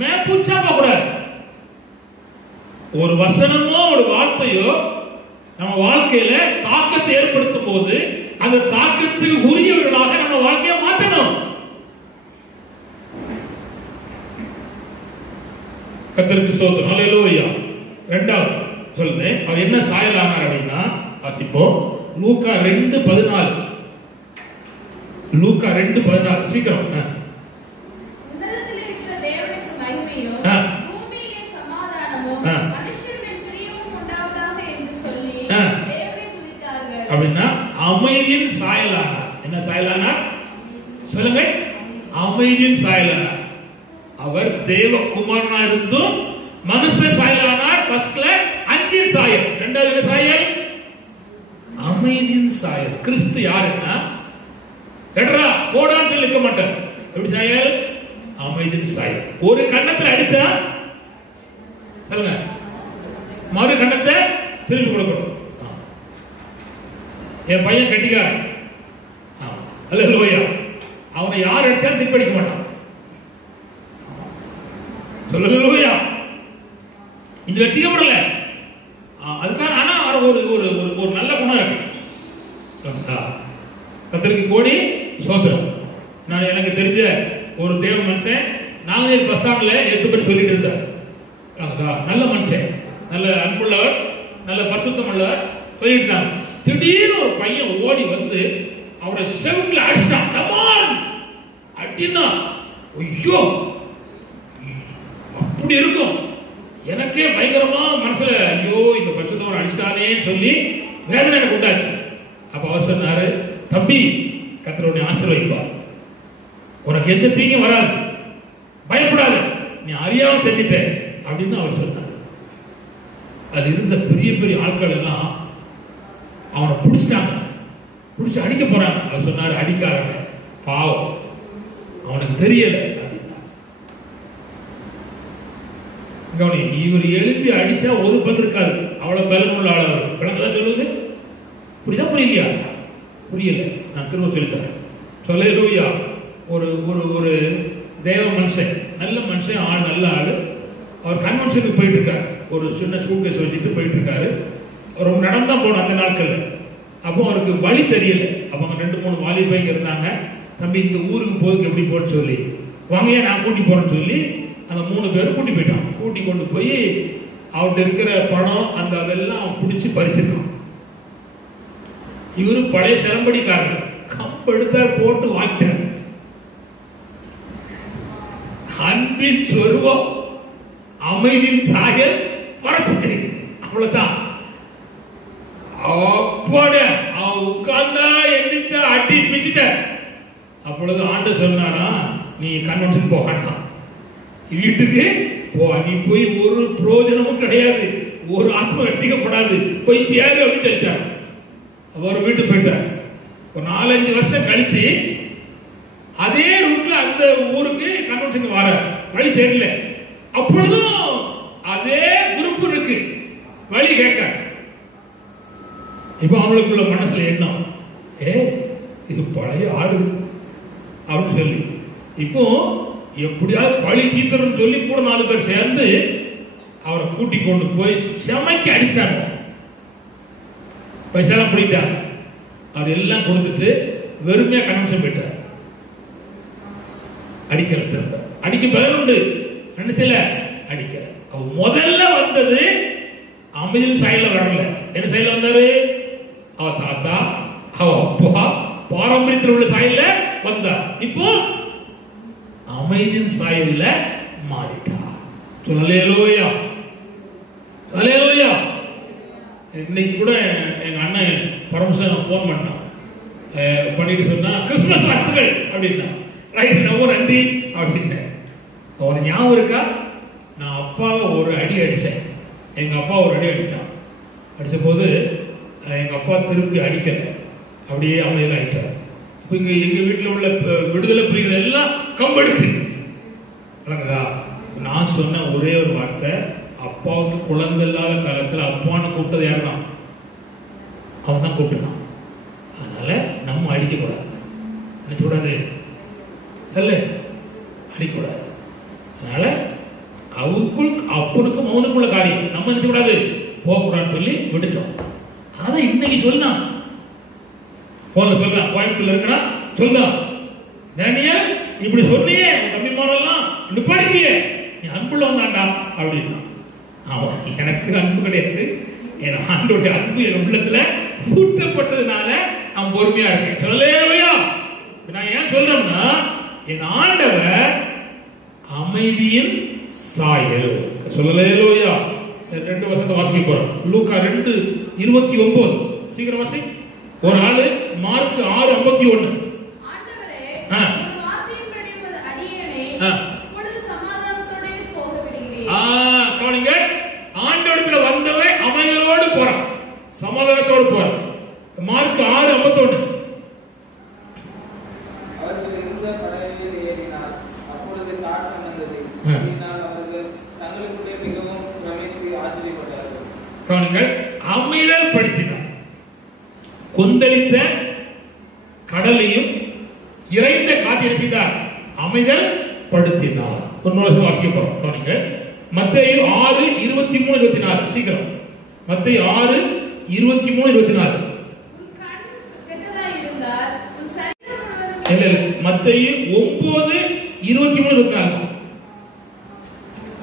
மேப்பூச்சா கூடாது. ஒரு வசனமோ ஒரு வார்த்தையோ நம்ம வாழ்க்கையில தாக்கத்தை ஏற்படுத்தும் போது அந்த தாக்கத்துக்கு உரியவர்களாக நம்ம வாழ்க்கையை மாற்றணும். கர்த்தருக்கு ஸ்தோத்திரம். அல்லேலூயா. இரண்டாவது சொல்லுங்க, அவர் என்ன சாயலானார் அப்படின்னா வாசிப்போம். லூக்கா 2:14. லூக்கா 2:14. சீக்கிரம். அப்படின்னா அமைதியின் சாயலானார். என்ன சாயலானார் சொல்லுங்க? அமைதியின் சாயலானார். அவர் தேவகுமாரனா இருந்தும் மனுஷ சாயலானார். ஃபர்ஸ்ட்ல அன்பின் சாயல், இரண்டாவது சாயல் அமைதியின் சாயல். கிறிஸ்து யாருன்னா எடரா போடான்னு சொல்லிக்க மாட்டார். எப்படி சாயல்? அமைதியின் சாயல். ஒரு கண்ணத்துல அடிச்சா சொல்லுங்க, மறு கண்ணத்தை திருப்பி கொடுக்கணும். என் பையன் கட்டிக்காரன், அல்லேலூயா, அவனை யார் எடுத்தாலும் திருப்பி அடிக்க மாட்டான். அல்லேலூயா. இந்த லட்சியப்படல அதுக்காக. ஆனா ஒரு நல்ல குணம் இருக்கு. கர்த்தருக்கு கோடி ஸ்தோத்திரம். நான் எனக்கு தெரிஞ்ச ஒரு தேவ மனுஷன் நாங்கள் பஸ் ஸ்டாண்ட்ல இயேசு பற்றி சொல்லிட்டு இருந்தார். நல்ல மனுஷன், நல்ல அன்புள்ளவர், நல்ல பரிசுத்தம் உள்ளவர் சொல்லிட்டு இருந்தாங்க. திடீர்னு ஒரு பையன் ஓடி வந்து அவரை செவுட்ல அடிச்சிட்டான். அப்படின்னா ஐயோ அப்படி இருக்கும். எனக்கே பயங்கரமா மனசுல ஐயோ இந்த பரிசுத்தவர் அடிச்சிட்டானே சொல்லி வேதனை எனக்கு உண்டாச்சு. அப்ப அவர் சொன்னாரு, தம்பி கர்த்தர் உன்னை ஆசீர்வதிப்பார், உனக்கு எந்த தீங்கும் வராது, பயப்படாத, நீ அறியாம செஞ்சிட்ட அப்படின்னு அவர் சொன்னார். அது இருந்த பெரிய பெரிய ஆட்கள் எல்லாம் அவனை பிடிச்சிட்டாங்க, பிடிச்சி அடிக்க போறாங்க. அவர் சொன்னாரு, அடிக்காதங்க, பாவம், அவனுக்கு தெரியல. இவர் எழுப்பி அடிச்சா ஒரு பல் இருக்காது, அவ்வளவு பலன் உள்ள ஆளவர். விளக்கதான் சொல்லுது. புரியுதா புரியலையா? புரியல, நான் திரும்ப சொல்லித்தரேன். அல்லேலூயா. ஒரு ஒரு ஒரு தேவ மனுஷன், நல்ல மனுஷன், ஆள் நல்ல ஆளு. அவர் கன்வென்ஷனுக்கு போயிட்டு இருக்காரு. ஒரு சின்ன சூட்கேஸ் வச்சுட்டு போயிட்டு இருக்காரு. அவர் நடந்தா போன அந்த நாட்கள்ல. அப்போ அவருக்கு வழி தெரியல. அப்போ அங்க 2-3 வாலிபைங்க இருந்தாங்க. தம்பி இந்த ஊருக்கு போறதுக்கு எப்படி போன்னு சொல்லி, வாங்க நான் கூட்டி போறேன்னு சொல்லி அந்த 3 பேரும் கூட்டி போயிட்டான். கூட்டி கொண்டு போய் அவர்கிட்ட இருக்கிற பணம் அந்த அதெல்லாம் பிடிச்சி பறிச்சிருக்கான். இவரு பழைய சிலம்படிக்காரர், கம்பு எடுத்தார், போட்டு வாங்கிட்டார். அன்பின் சொருவம், அமைதியின் சாயல், பறச்சு, அவ்வளவுதான். அப்போட உட்கார்ந்தா எந்திரிச்சா அடி பிச்சுட்ட. அப்பொழுது ஆண்டு சொன்னாரா, நீ கன்வென்ஷன் போகாட்டான், வீட்டுக்கு போ, நீ போய் ஒரு பிரயோஜனமும் கிடையாது, ஒரு ஆத்ம ரட்சிக்கப்படாது, போய் சேரு அப்படின்னு சொல்லிட்டார். அவர் வீட்டுக்கு போயிட்டார். ஒரு 4-5 வருஷம் கழிச்சு அதே ரூட்ல அந்த ஊருக்கு கன்வென்ஷன் வர வழி தெரியல. அப்பொழுதும் அதே குரூப் இருக்கு, வழி கேட்க. இப்ப அவங்களுக்குள்ள மனசுல எண்ணம், இது பழைய ஆடு அப்படின்னு சொல்லி இப்போ எப்படியாவது பழி தீர்த்தணும் சொல்லி கூட 4 பேர் சேர்ந்து அவரை கூட்டி கொண்டு போய் செமைக்கு அடிச்சாங்க. பைசாலாம் பிடிட்டாங்க. அவர் எல்லாம் கொடுத்துட்டு வெறுமையா கன்வென்ஷன் போயிட்டார். அடிக்கிற திரும்ப அடிக்க பலன் உண்டு நினைச்சல அடிக்கிற. அவ முதல்ல வந்தது அமைதியின் சாயல்ல வரல. என்ன சாயல்ல வந்தாரு? அவ தாத்தா அவ அப்பா பாரம்பரியத்தில் உள்ள சாயல்ல வந்தார். இப்போ அமைதியின் சாயல்ல மாறிட்டா. அல்லேலூயா அல்லேலூயா. இன்னைக்கு கூட எங்க அண்ணன் பரமசிவன் போன் பண்ணான். பண்ணிட்டு சொன்னா கிறிஸ்துமஸ் வாழ்த்துக்கள் அப்படின்னா. ரைட், ரொம்ப நன்றி அப்படின்னு. அவன் ஞாபகம் இருக்கா? நான் அப்பாவை ஒரு அடி அடிச்சேன். எங்க அப்பா ஒரு அடி அடிச்சிட்டான். அடிச்ச போது எங்க அப்பா திரும்பி அடிக்கல, அப்படியே அமைதியில் ஆயிட்டார். இப்போ இங்க எங்க வீட்டில் உள்ள விடுதலை புலிகள் எல்லாம் கம்பெடுக்கு விளங்குதா? நான் சொன்ன ஒரே ஒரு வார்த்தை, அப்பாவுக்கு குழந்தை இல்லாத காலத்தில் அப்பான்னு கூப்பிட்டது யார் தான்? அவன் தான் கூப்பிட்டான். அதனால நம்ம அடிக்கக்கூடாது, நினைச்சக்கூடாது, இல்ல அடிக்கக்கூடாது. அதனால அவருக்குள் அப்பனுக்கும் அவனுக்குள்ள காரியம் நம்ம நினைச்சக்கூடாது, போகக்கூடாதுன்னு சொல்லி விட்டுட்டோம். அதை இன்னைக்கு சொல்லலாம், போன்ல சொல்லலாம், கோயம்புத்தூர்ல இருக்கிறான் சொல்லலாம், டேனியல் இப்படி சொன்னியே தம்பிமாரெல்லாம் நிப்பாட்டியே, நீ அன்புள்ள வந்தாண்டா அப்படின்னா. அவன் எனக்கு அன்பு கிடையாது, என் ஆண்டோடைய அன்பு என் உள்ளத்துல ஊற்றப்பட்டதுனால நான் பொறுமையா இருக்கேன். சொல்லலையா? நான் ஏன் சொல்றேன்னா, என் ஆண்டவர் அமைதியின் சாயல். சொல்லலையா? 2 வசனத்தை வாசிக்க போறோம். லூக்கா 2:29 சீக்கிரம் வாசி. ஒரு ஆளு மார்க் 6:51. ஆண்டவரே, உம்முடைய வார்த்தையின்படி உமது அடியேனை இப்பொழுது சமாதானத்தோட போக விடுகிறேன். கவனிங்க, ஆண்டவரிடத்துல வந்தவன் அமைதியோடு போறான், சமாதானத்தோடு போறான். மார்க் 6:51. அவர்கள் இருந்த படகில் ஏறினார். அப்பொழுது காற்று வந்தது. இதனால் அவர்கள் தங்களுக்குள்ளே மிகவும் பிரமித்து ஆச்சரியப்பட்டார்கள். கவனிங்கள், அமைதல் படுத்தினார். கொந்தளித்த கடலையும் இறைந்த காற்றை செய்தார், அமைதல் படுத்தினார். ஒரு நூலை வாசிக்க போறோம். கவனிங்கள், மத்தேயு 6:23-24 சீக்கிரம். மத்தேயு 6:23-24. மத்தேயு 9:23-24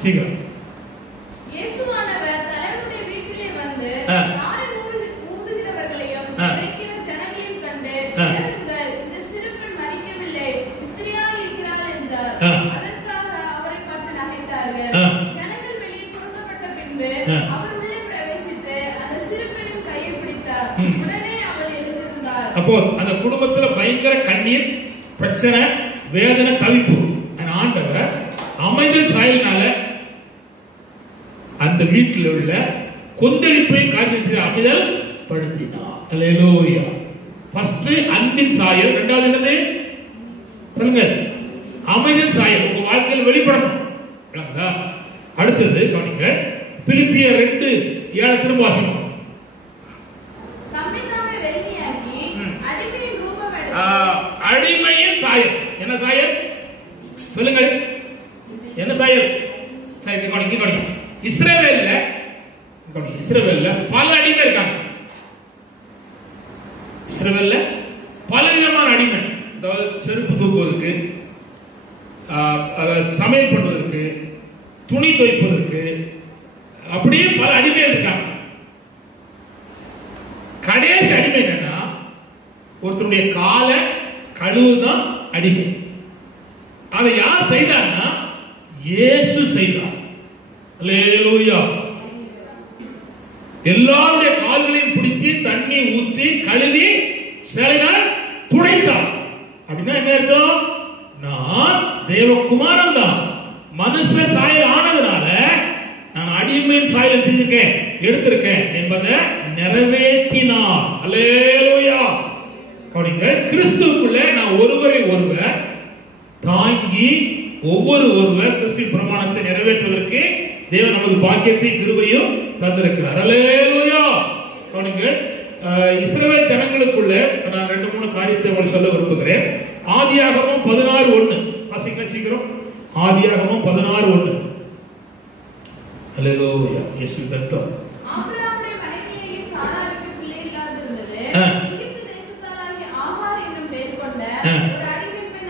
சீக்கிரம். இயேசுவானவர் தலைவனுடைய வீட்டிலே வந்து தாரை ஊதுகிறவர்களையும் இறைக்கிற ஜனங்களையும் கண்டு, "பாருங்கள், இந்த சிறு பெண் மரிக்கவில்லை, நித்திரையாக இருக்கிறாள்" என்றார். அதற்காக அவரை பார்த்து நகைத்தார்கள். ஜனங்கள் வெளியே துரத்தப்பட்ட பின்பு அவர் உள்ளே பிரவேசித்து அந்த சிறு பெண்ணின் கையை பிடித்தார். உடனே அவள் எழுந்திருந்தாள். அப்போ அந்த குடும்பத்துல பயங்கர கண்ணீர், பிரச்சனை, வேதனை, தவிப்பு. ஆண்டவர் அமைதல் சாயல்னால அந்த வீட்டில் உள்ள கொந்தளிப்பை காரியம் செய்ய அமைதல் படுத்தினார். அல்லேலூயா. ஃபர்ஸ்ட் அன்பின் சாயல், இரண்டாவது என்னது சொல்லுங்க? அமைதல் சாயல் உங்க வாழ்க்கையில் வெளிப்படணும். அடுத்தது கவனிங்க, பிலிப்பியர் 2:7 திரும்ப வாசிக்கணும். அடிமையின் சாயல் என்ன சாயல் சொல்லுங்கள்? என்ன சாயல்? சரி, கவனிங்க. இஸ்ரவேல்ல பல அடிமை இருக்காங்க. இஸ்ரவேல்ல பல விதமான அடிமை, அதாவது செருப்பு தூக்குவதற்கு, சமையல் பண்ணுவதற்கு, துணி துவைப்பதற்கு, அப்படியே பல அடிமைகள் இருக்காங்க. கடைசி அடிமை என்னன்னா, ஒருத்தருடைய கால கழுவுதான் அடிமை. அதை யார் செய்தார்னா இயேசு செய்தார். அல்லேலூயா. எல்லாருடைய கால்களையும் பிடிச்சி தண்ணி ஊத்தி கழுவி சிலையால் துடைத்தார். அப்படின்னா என்ன அர்த்தம்? நான் தேவகுமாரன் தான், மனுஷ சாயல் ஆனதுனால நான் அடிமையின் சாயல் செஞ்சிருக்கேன், எடுத்திருக்கேன் என்பதை நிறைவேற்றினார். அல்லேலூயா. கவனிங்கள், கிறிஸ்துவுக்குள்ள நான் ஒருவரை ஒருவர் தாங்கி ஒருவர் கிறிஸ்துவின் பிரமாணத்தை நிறைவேற்றுவதற்கு தேவன் நமக்கு பாக்கியத்தை கிருபையும் தந்திருக்கிறார். அல்லேலூயா. கவனிங்கள், இஸ்ரவேல் ஜனங்களுக்குள்ள நான் 2-3 காரியத்தை உங்களுக்கு சொல்ல விரும்புகிறேன். ஆதியாகமம் 16:1 வாசிக்க சீக்கிரம். ஆதியாகமம் 16:1. ஹல்லேலூயா. இயேசு பெத்தம். ஆபிரகாமுடைய மனைவியாகிய சாராளுக்கு பிள்ளை இல்லாதிருந்தது. எகிப்து தேசத்தாராகிய ஆகார் என்னும் பெயர் கொண்ட ஒரு அடிமை பெண்.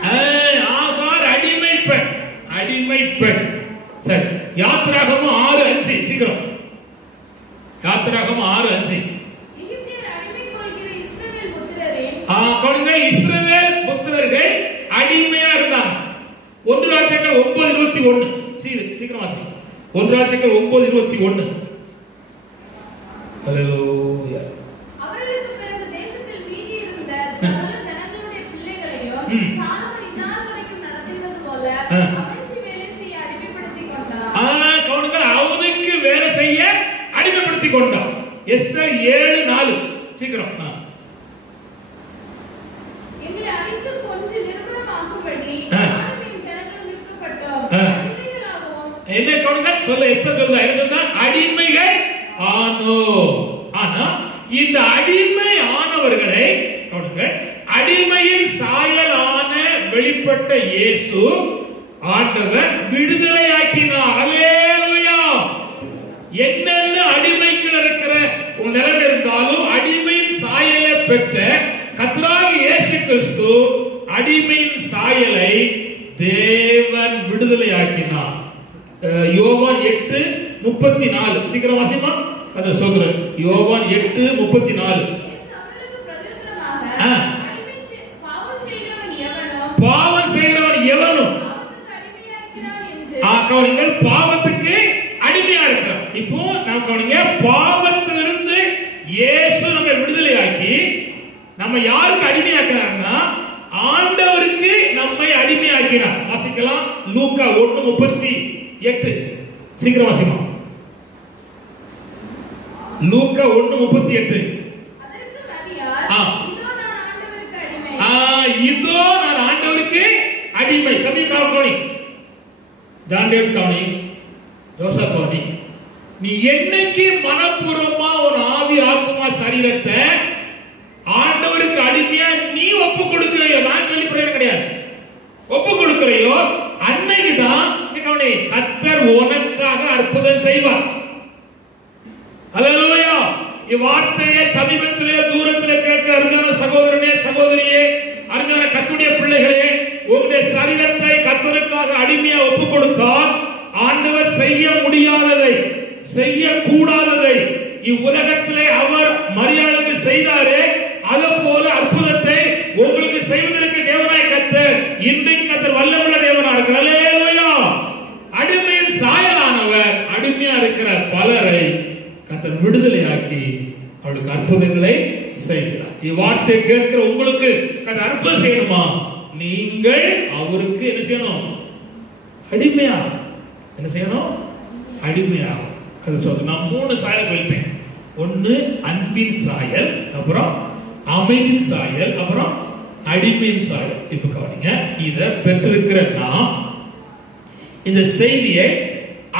ஆகார் அடிமை பெண். அடிமை பெண். சரி. யாத்திராகமம் 6:5 சீக்கிரம். யாத்திராகமம் 6:5. எகிப்தியர் அடிமை கொள்கிற இஸ்ரவேல் புத்திரரின் கொடுங்க. இஸ்ரவேல் புத்திரர்கள் அடிமையா இருந்தாங்க. 1 ராஜாக்கள் 9:21. சீக்கிரம் வாசி. 1 ராஜாக்கள் 9:21. ஹல்லேலூயா. அவர்களுக்கு பிறகு தேசத்தில் மீதி இருந்த சகல ஜனங்களுடைய பிள்ளைகளையும் சாலமோன் இந்நாள் வரைக்கும் நடத்துகிறது போல அவஞ்சி வேலை செய்ய அடிமைப்படுத்திக் கொண்டான். கொடுங்க. அவனுக்கு வேலை செய்ய அடிமைப்படுத்திக் கொண்டான். எஸ்தர் 7:4 சீக்கிரம். எங்களை அழித்து கொன்று நிர்மூலமாக்கும்படி நானும் என் ஜனங்கள் விற்கப்பட்டோம். அடிமைகளாகவும் என்ன கொடுங்க சொல்ல எஸ்தர் சொல்ல என்னன்னா அடிமைகள் ஆனோ. ஆனா இந்த அடிமை ஆனவர்களை கொடுங்க அடிமையின் சாயலான வெளிப்பட்ட இயேசு ஆண்டவர் விடுதலையாக்கினார். அல்லேலூயா. என்னென்ன அடிமைக்குள் இருக்கிற உன் நிலைமை இருந்தாலும் அடிமையின் சாயலை பெற்ற கர்த்தராகிய இயேசு கிறிஸ்து அடிமையின் சாயலை தேவன் விடுதலையாக்கினார். யோவான் 8:34 சீக்கிரம் வாசிமா. அது சொல்றேன். யோவான் 8:34. பாவம் செய்கிறவன் எவனும் கவனிங்கள் பாவத்துக்கு அடிமையா இருக்கிறான். இப்போ நான் கவனிங்க பாவத்திலிருந்து இயேசு நம்மை விடுதலையாக்கி நம்ம யாருக்கு அடிமையாக்கினார்னா ஆண்டவருக்கு நம்மை அடிமையாக்கினார். வாசிக்கலாம். லூக்கா 1:38 சீக்கிரம் வாசிமா. லூக்கா 1:38. அதற்கு மரியாள் இதோ நான் ஆண்டவருக்கு அடிமை. கம்மி காவணி ஜாண்டேட் காவணி ரோசா காவணி. நீ என்னைக்கு மனப்பூர்வமா ஒரு ஆவி ஆத்மா சரீரத்தை ஆண்டவருக்கு அடிமையா நீ ஒப்பு கொடுக்கிறையோ, நான் வெளிப்படையாக கிடையாது, ஒப்பு கொடுக்கிறையோ அன்னைக்குதான் கர்த்தர் உனக்காக அற்புதம் செய்வார். அல்லேலூயா. இவ்வார்த்தையை சமீபத்திலே தூரத்திலே கேட்கிற அருமையான சகோதரனே சகோதரியே, அருமையான கர்த்தருடைய பிள்ளைகளே, உங்களுடைய சரீரத்தை கர்த்தருக்காக அடிமையா ஒப்பு கொடுத்தால் ஆண்டவர் செய்ய முடியாததை செய்யக்கூடாததை இவ்வுலகத்திலே அவர் மரியாளுக்கு செய்தாரே அது போல அற்புதத்தை உங்களுக்கு செய்வதற்கு தேவனாய் கர்த்தர் இன்றைக்கு கர்த்தர் வல்லமுள்ள தேவனா இருக்கிறார். அல்லேலூயா. அடிமையின் சாயலானவர் அடிமையா இருக்கிற பலரை கர்த்தர் விடுதலையாக்கி அவளுக்கு அற்புதங்களை செய்கிறார். இவ்வார்த்தை கேட்கிற உங்களுக்கு கர்த்தர் அற்புதம் செய்யணுமா? நீங்கள் அவருக்கு என்ன செய்யணும்? அடிமையா என்ன செய்யணும்? அடிமையா. கர்த்தர் சொல்றார். நான் 3 சாயல் சொல்லிட்டேன். ஒன்னு அன்பின் சாயல், அப்புறம் அமைதியின் சாயல், அப்புறம் அடிமையின் சாயல். இப்ப கவனிங்க. இத பெற்றிருக்கிற நாம் இந்த செய்தியை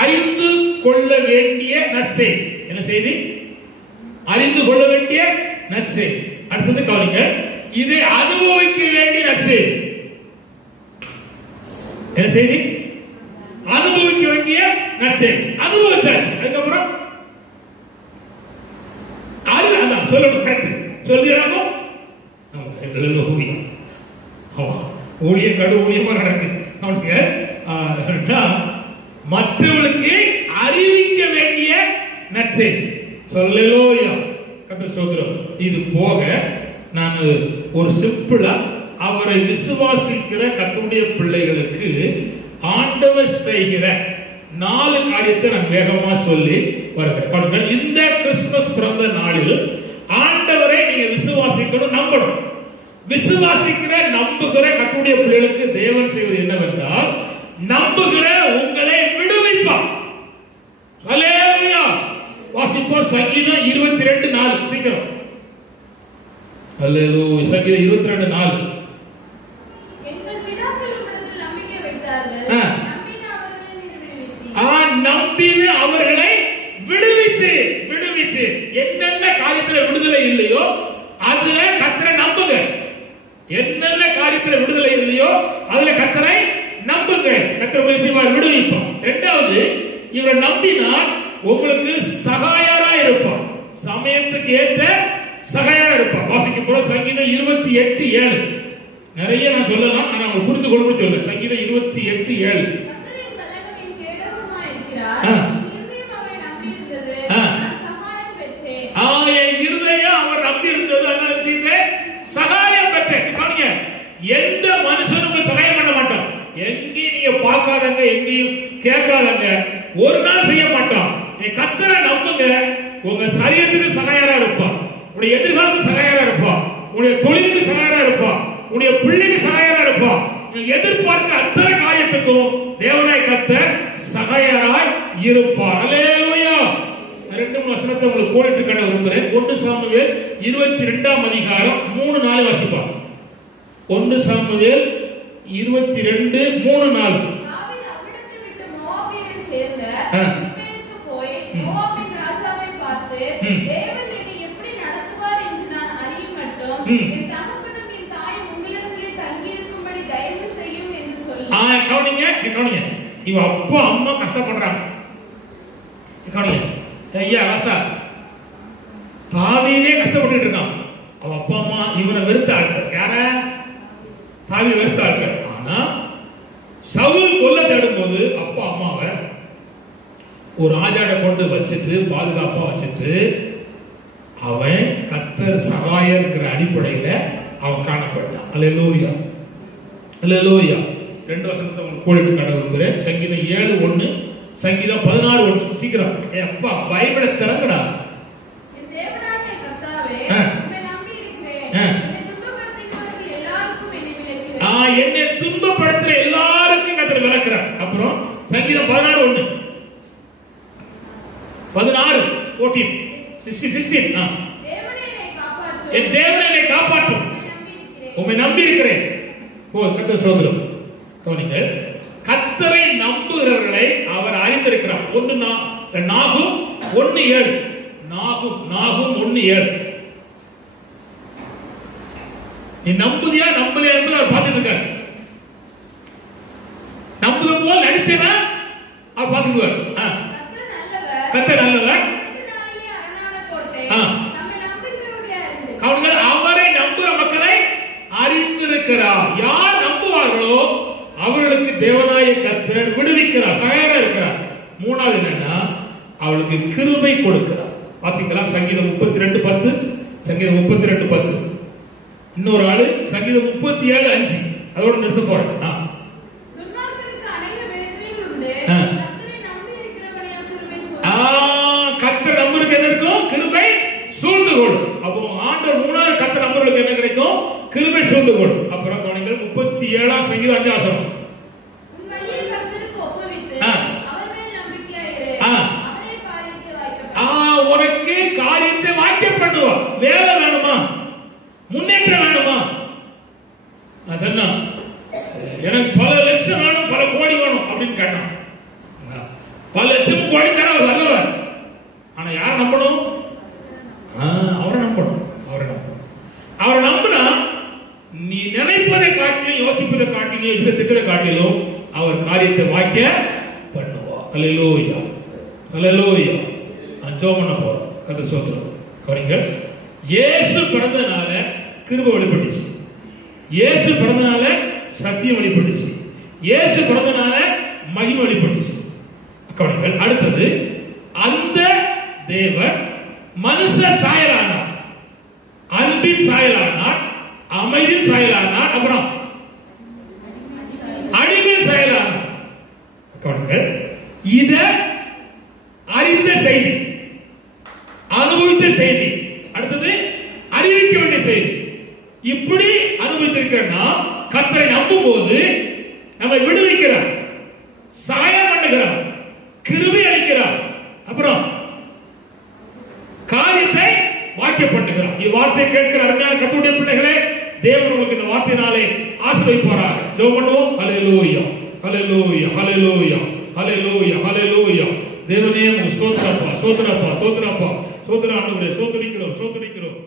அறிந்து கொள்ள வேண்டிய நற்செய்தி. என்ன செய்தி? அறிந்து கொள்ள வேண்டிய நற்செய்தி. அடுத்தது கவனிங்க. இதை அனுபவிக்க வேண்டிய நற்செய்தி. என்ன செய்தி? அனுபவிக்க வேண்டிய நற்செய்தி. அனுபவிச்சாச்சு. அதுக்கப்புறம் அதான் சொல்லணும். கரெக்ட் சொல்லிடணும். ஊழியம் கடு ஊழியமா நடக்குது. அவனுக்கு மற்றவர்களுக்கு அறிவிக்க வேண்டிய நற்செய்தி. சொல்லலோயா கர்த்தர் சொல்கிறோம். இது போக நான் ஒரு சிம்பிளா அவரை விசுவாசிக்கிற கர்த்தருடைய பிள்ளைகளுக்கு ஆண்டவர் செய்கிற 4 காரியத்தை நான் வேகமா சொல்லி வருகிறேன். இந்த கிறிஸ்துமஸ் பிறந்த நாளில் ஆண்டவரை நீங்க விசுவாசிக்கணும், நம்பணும். விசுவாசிக்கிற நம்புகிற கர்த்தருடைய பிள்ளைகளுக்கு தேவன் செய்வது என்னவென்றால் நம்புகிற உங்களை விடுவிப்பார். அல்லேலூயா. வாசிப்போம். சங்கீதம் 22:4 சீக்கிரம். அல்லேலூயா. சங்கீதம் 22:4. எங்கள் பிதாக்கள் உம்மிடத்தில் நம்பிக்கை வைத்தார்கள். நம்பின அவர்களை விடுவித்து என்னென்ன காரியத்தில் விடுதலை இல்லையோ அதுல கர்த்தரை நம்புங்க. என்னென்ன காரியத்தில் விடுதலை இல்லையோ அதுல கர்த்தரை கர்த்தர் செய்வார், விடுவிப்பார். இரண்டாவது, இவரை நம்பினால் உங்களுக்கு சகாயரா இருப்பார், சமயத்துக்கு ஏற்ற சகாயரா இருப்பார். வாசிக்க போல சங்கீதம் 28:7. நிறைய நான் சொல்லலாம், ஆனா அவங்க புரிந்து கொள்ள சொல்ல. சங்கீதம் 28:7. சகாயம் பெற்றேன். எந்த மனுஷனும் சகாயம் பண்ண மாட்டான். எங்கேயும் நீங்க பார்க்காதங்க, எங்கேயும் கேட்காதங்க, ஒரு நாள் செய்ய மாட்டான். கர்த்தரை நம்புங்க, உங்க சரீரத்துக்கு சகாயரா இருப்பான், உங்களுடைய எதிர்காலத்துக்கு சகாயரா இருப்பான், உங்களுடைய தொழிலுக்கு சகாயரா இருப்பான், உங்களுடைய பிள்ளைக்கு சகாயரா இருப்பான். எதிர்பார்க்க அத்தனை காரியத்துக்கும் தேவனாய் கர்த்தர் சகாயராய் இருப்பார். அல்லேலூயா. 2 வசனத்தை உங்களுக்கு கோடிட்டு காட்ட விரும்புகிறேன். 1 சாமுவேல் 22:3-4 வாசிப்பாங்க. 1 சாமுவேல் 22:3-4. தாவீது அவ்விடத்தை விட்டு மோவாபியரை சேர்ந்த இஸ்ரவேலுக்கு போய் மோவாபின் ராஜாவை பார்த்து, தேவன் என்னை எப்படி நடத்துவார் என்று நான் அறியும் மட்டும் என் தகப்பனும் என் தாயும் உங்களிடத்திலே தங்கி இருக்கும்படி தயவு செய்யும் என்று சொல்லி. கவனிங்க. இவ அப்பா அம்மா கஷ்டப்படுறாங்க. கவனிங்க ஐயா ராசா, தாவீதே கஷ்டப்பட்டு இருக்கான். அவ அப்பா அம்மா இவனை வெறுத்தார்கள். யார? தாவீதை வெறுத்தார்கள். ஆனா சவுல் கொல்ல தேடும் போது அப்பா அம்மாவை ஒரு ராஜாட கொண்டு வச்சுட்டு பாதுகாப்பா வச்சுட்டு அவன் கர்த்தர் சகாயர்ங்கிற அடிப்படையில அவன் காணப்பட்டான். அல்லேலூயா, அல்லேலூயா. 2 வசனத்தை உங்களுக்கு கோடிட்டு காட்ட விரும்புகிறேன். சங்கீதம் 7:1, சங்கீதம் 16:1. சீக்கிரம் அப்பா பைபிளை திறங்கடா. என் தேவனாகிய கர்த்தாவே, உம்மை நம்பி இருக்கிறேன். என்னை துன்பப்படுத்துகிறவர்கள் எல்லாருக்கும் என்னை விலக்குகிறேன். என்னை துன்பப்படுத்துற எல்லாருக்கும் கர்த்தர் விலக்குறார். அப்புறம் சங்கீதம் 16:1, 16. தேவனே என்னை காப்பாற்றும். என் தேவனே என்னை காப்பாற்றும். உம்மை நம்பி இருக்கிறேன். கர்த்தர் சோதரம். கவனிங்க, கர்த்தரை நம்புகிறவர்களை அவர் அறிந்திருக்கிறார். நாகும் 1:7. நாகும் 1:7. நீ நம்புதியா நம்பலையா என்று அவர் பார்த்துட்டு இருக்காரு. நம்புது போல் நடிச்சனா அவர் பார்த்துக்குவார். கர்த்தர் நல்லவர். அவரை நம்புகிற மக்களை அறிந்திருக்கிறார். யார் நம்புவார்களோ அவர்களுக்கு தேவனாய கர்த்தர் விடுவிக்கிறார், சகாயரா இருக்கிறார். 3வது என்னன்னா அவளுக்கு கிருபை கொடுக்கிறார். வாசிக்கலாம் சங்கீதம் 32:10. சங்கீதம் 32:10. இன்னொரு ஆளு சங்கீதம் 37:5. அதோட நிறுத்த போறேன். கர்த்தர் நம்பருக்கு எதற்கும் கிருபை சூழ்ந்து கொள்ளும். அப்போ ஆண்டவர் 3வது கர்த்தர் நம்பருக்கு என்ன கிடைக்கும்? கிருபை சூழ்ந்து கொள்ளும். அப்புறம் கவனிங்கள் 37 சங்கீதம் 5 வசனம். உனக்கு காரியத்தை வாக்கியம் பண்ணுவா. வேலை வேணுமா? முன்னேற்றம் வேணுமா? எனக்கு பல லட்சம் வேணும், பல கோடி வேணும் அப்படின்னு கேட்டான். பல லட்சம் கோடி தர வல்லவர். ஆனா யார் நம்பணும்? அவரை நம்பணும். அவரை நம்பினா நீ நினைப்பதை காட்டிலும் யோசிப்பதை காட்டிலும் திட்டத்தை காட்டிலும் அவர் காரியத்தை வாக்கிய பண்ணுவா. அல்லேலூயா, அல்லேலூயா. ஜெபம் பண்ண போறோம். கர்த்தர் ஸ்தோத்திரம். கவனிங்க, இயேசு பிறந்தனால கிருபை வெளிப்பட்டுச்சு. இயேசு பிறந்தனால சத்தியம் வெளிப்பட்டுச்சு. இயேசு பிறந்தனால மகிமை வெளிப்பட்டுச்சு. கவனிங்கள், அடுத்தது அந்த தேவன் மனுஷ சாயலானார், அன்பின் சாயலானார், அமைதியின் சாயலானார், அப்புறம் அழிவின் சாயலானார். கவனிங்கள், இத அறிந்த செய்தி, அனுபவித்த செய்தி, அடுத்தது அறிவிக்க வேண்டிய செய்தி. இப்படி அனுபவித்திருக்கிறா கர்த்தரை நம்பும் போது நம்மை விடுவிக்கிறார், சகாயம் பண்ணுகிறார், கிருபை அளிக்கிறார், அப்புறம் காரியத்தை வாக்கிய பண்ணுகிறார். இவ்வார்த்தையை கேட்கிற அருமையான கர்த்தருடைய பிள்ளைகளே, தேவன் உங்களுக்கு இந்த வார்த்தையினாலே ஆசீர்வதிப்பாராக. ஜெபம் பண்ணுவோம். ஹல்லேலூயா, ஹல்லேலூயா, ஹல்லேலூயா, ஹல்லேலூயா, ஹல்லேலூயா. தேவனே, ஸ்தோத்திரப்பா, ஸ்தோத்திரப்பா, ஸ்தோத்திரப்பா, ஸ்தோத்திர ஆண்டவரே, ஸ்தோத்திரிக்கிறோம், ஸ்தோத்திரிக்கிறோம்.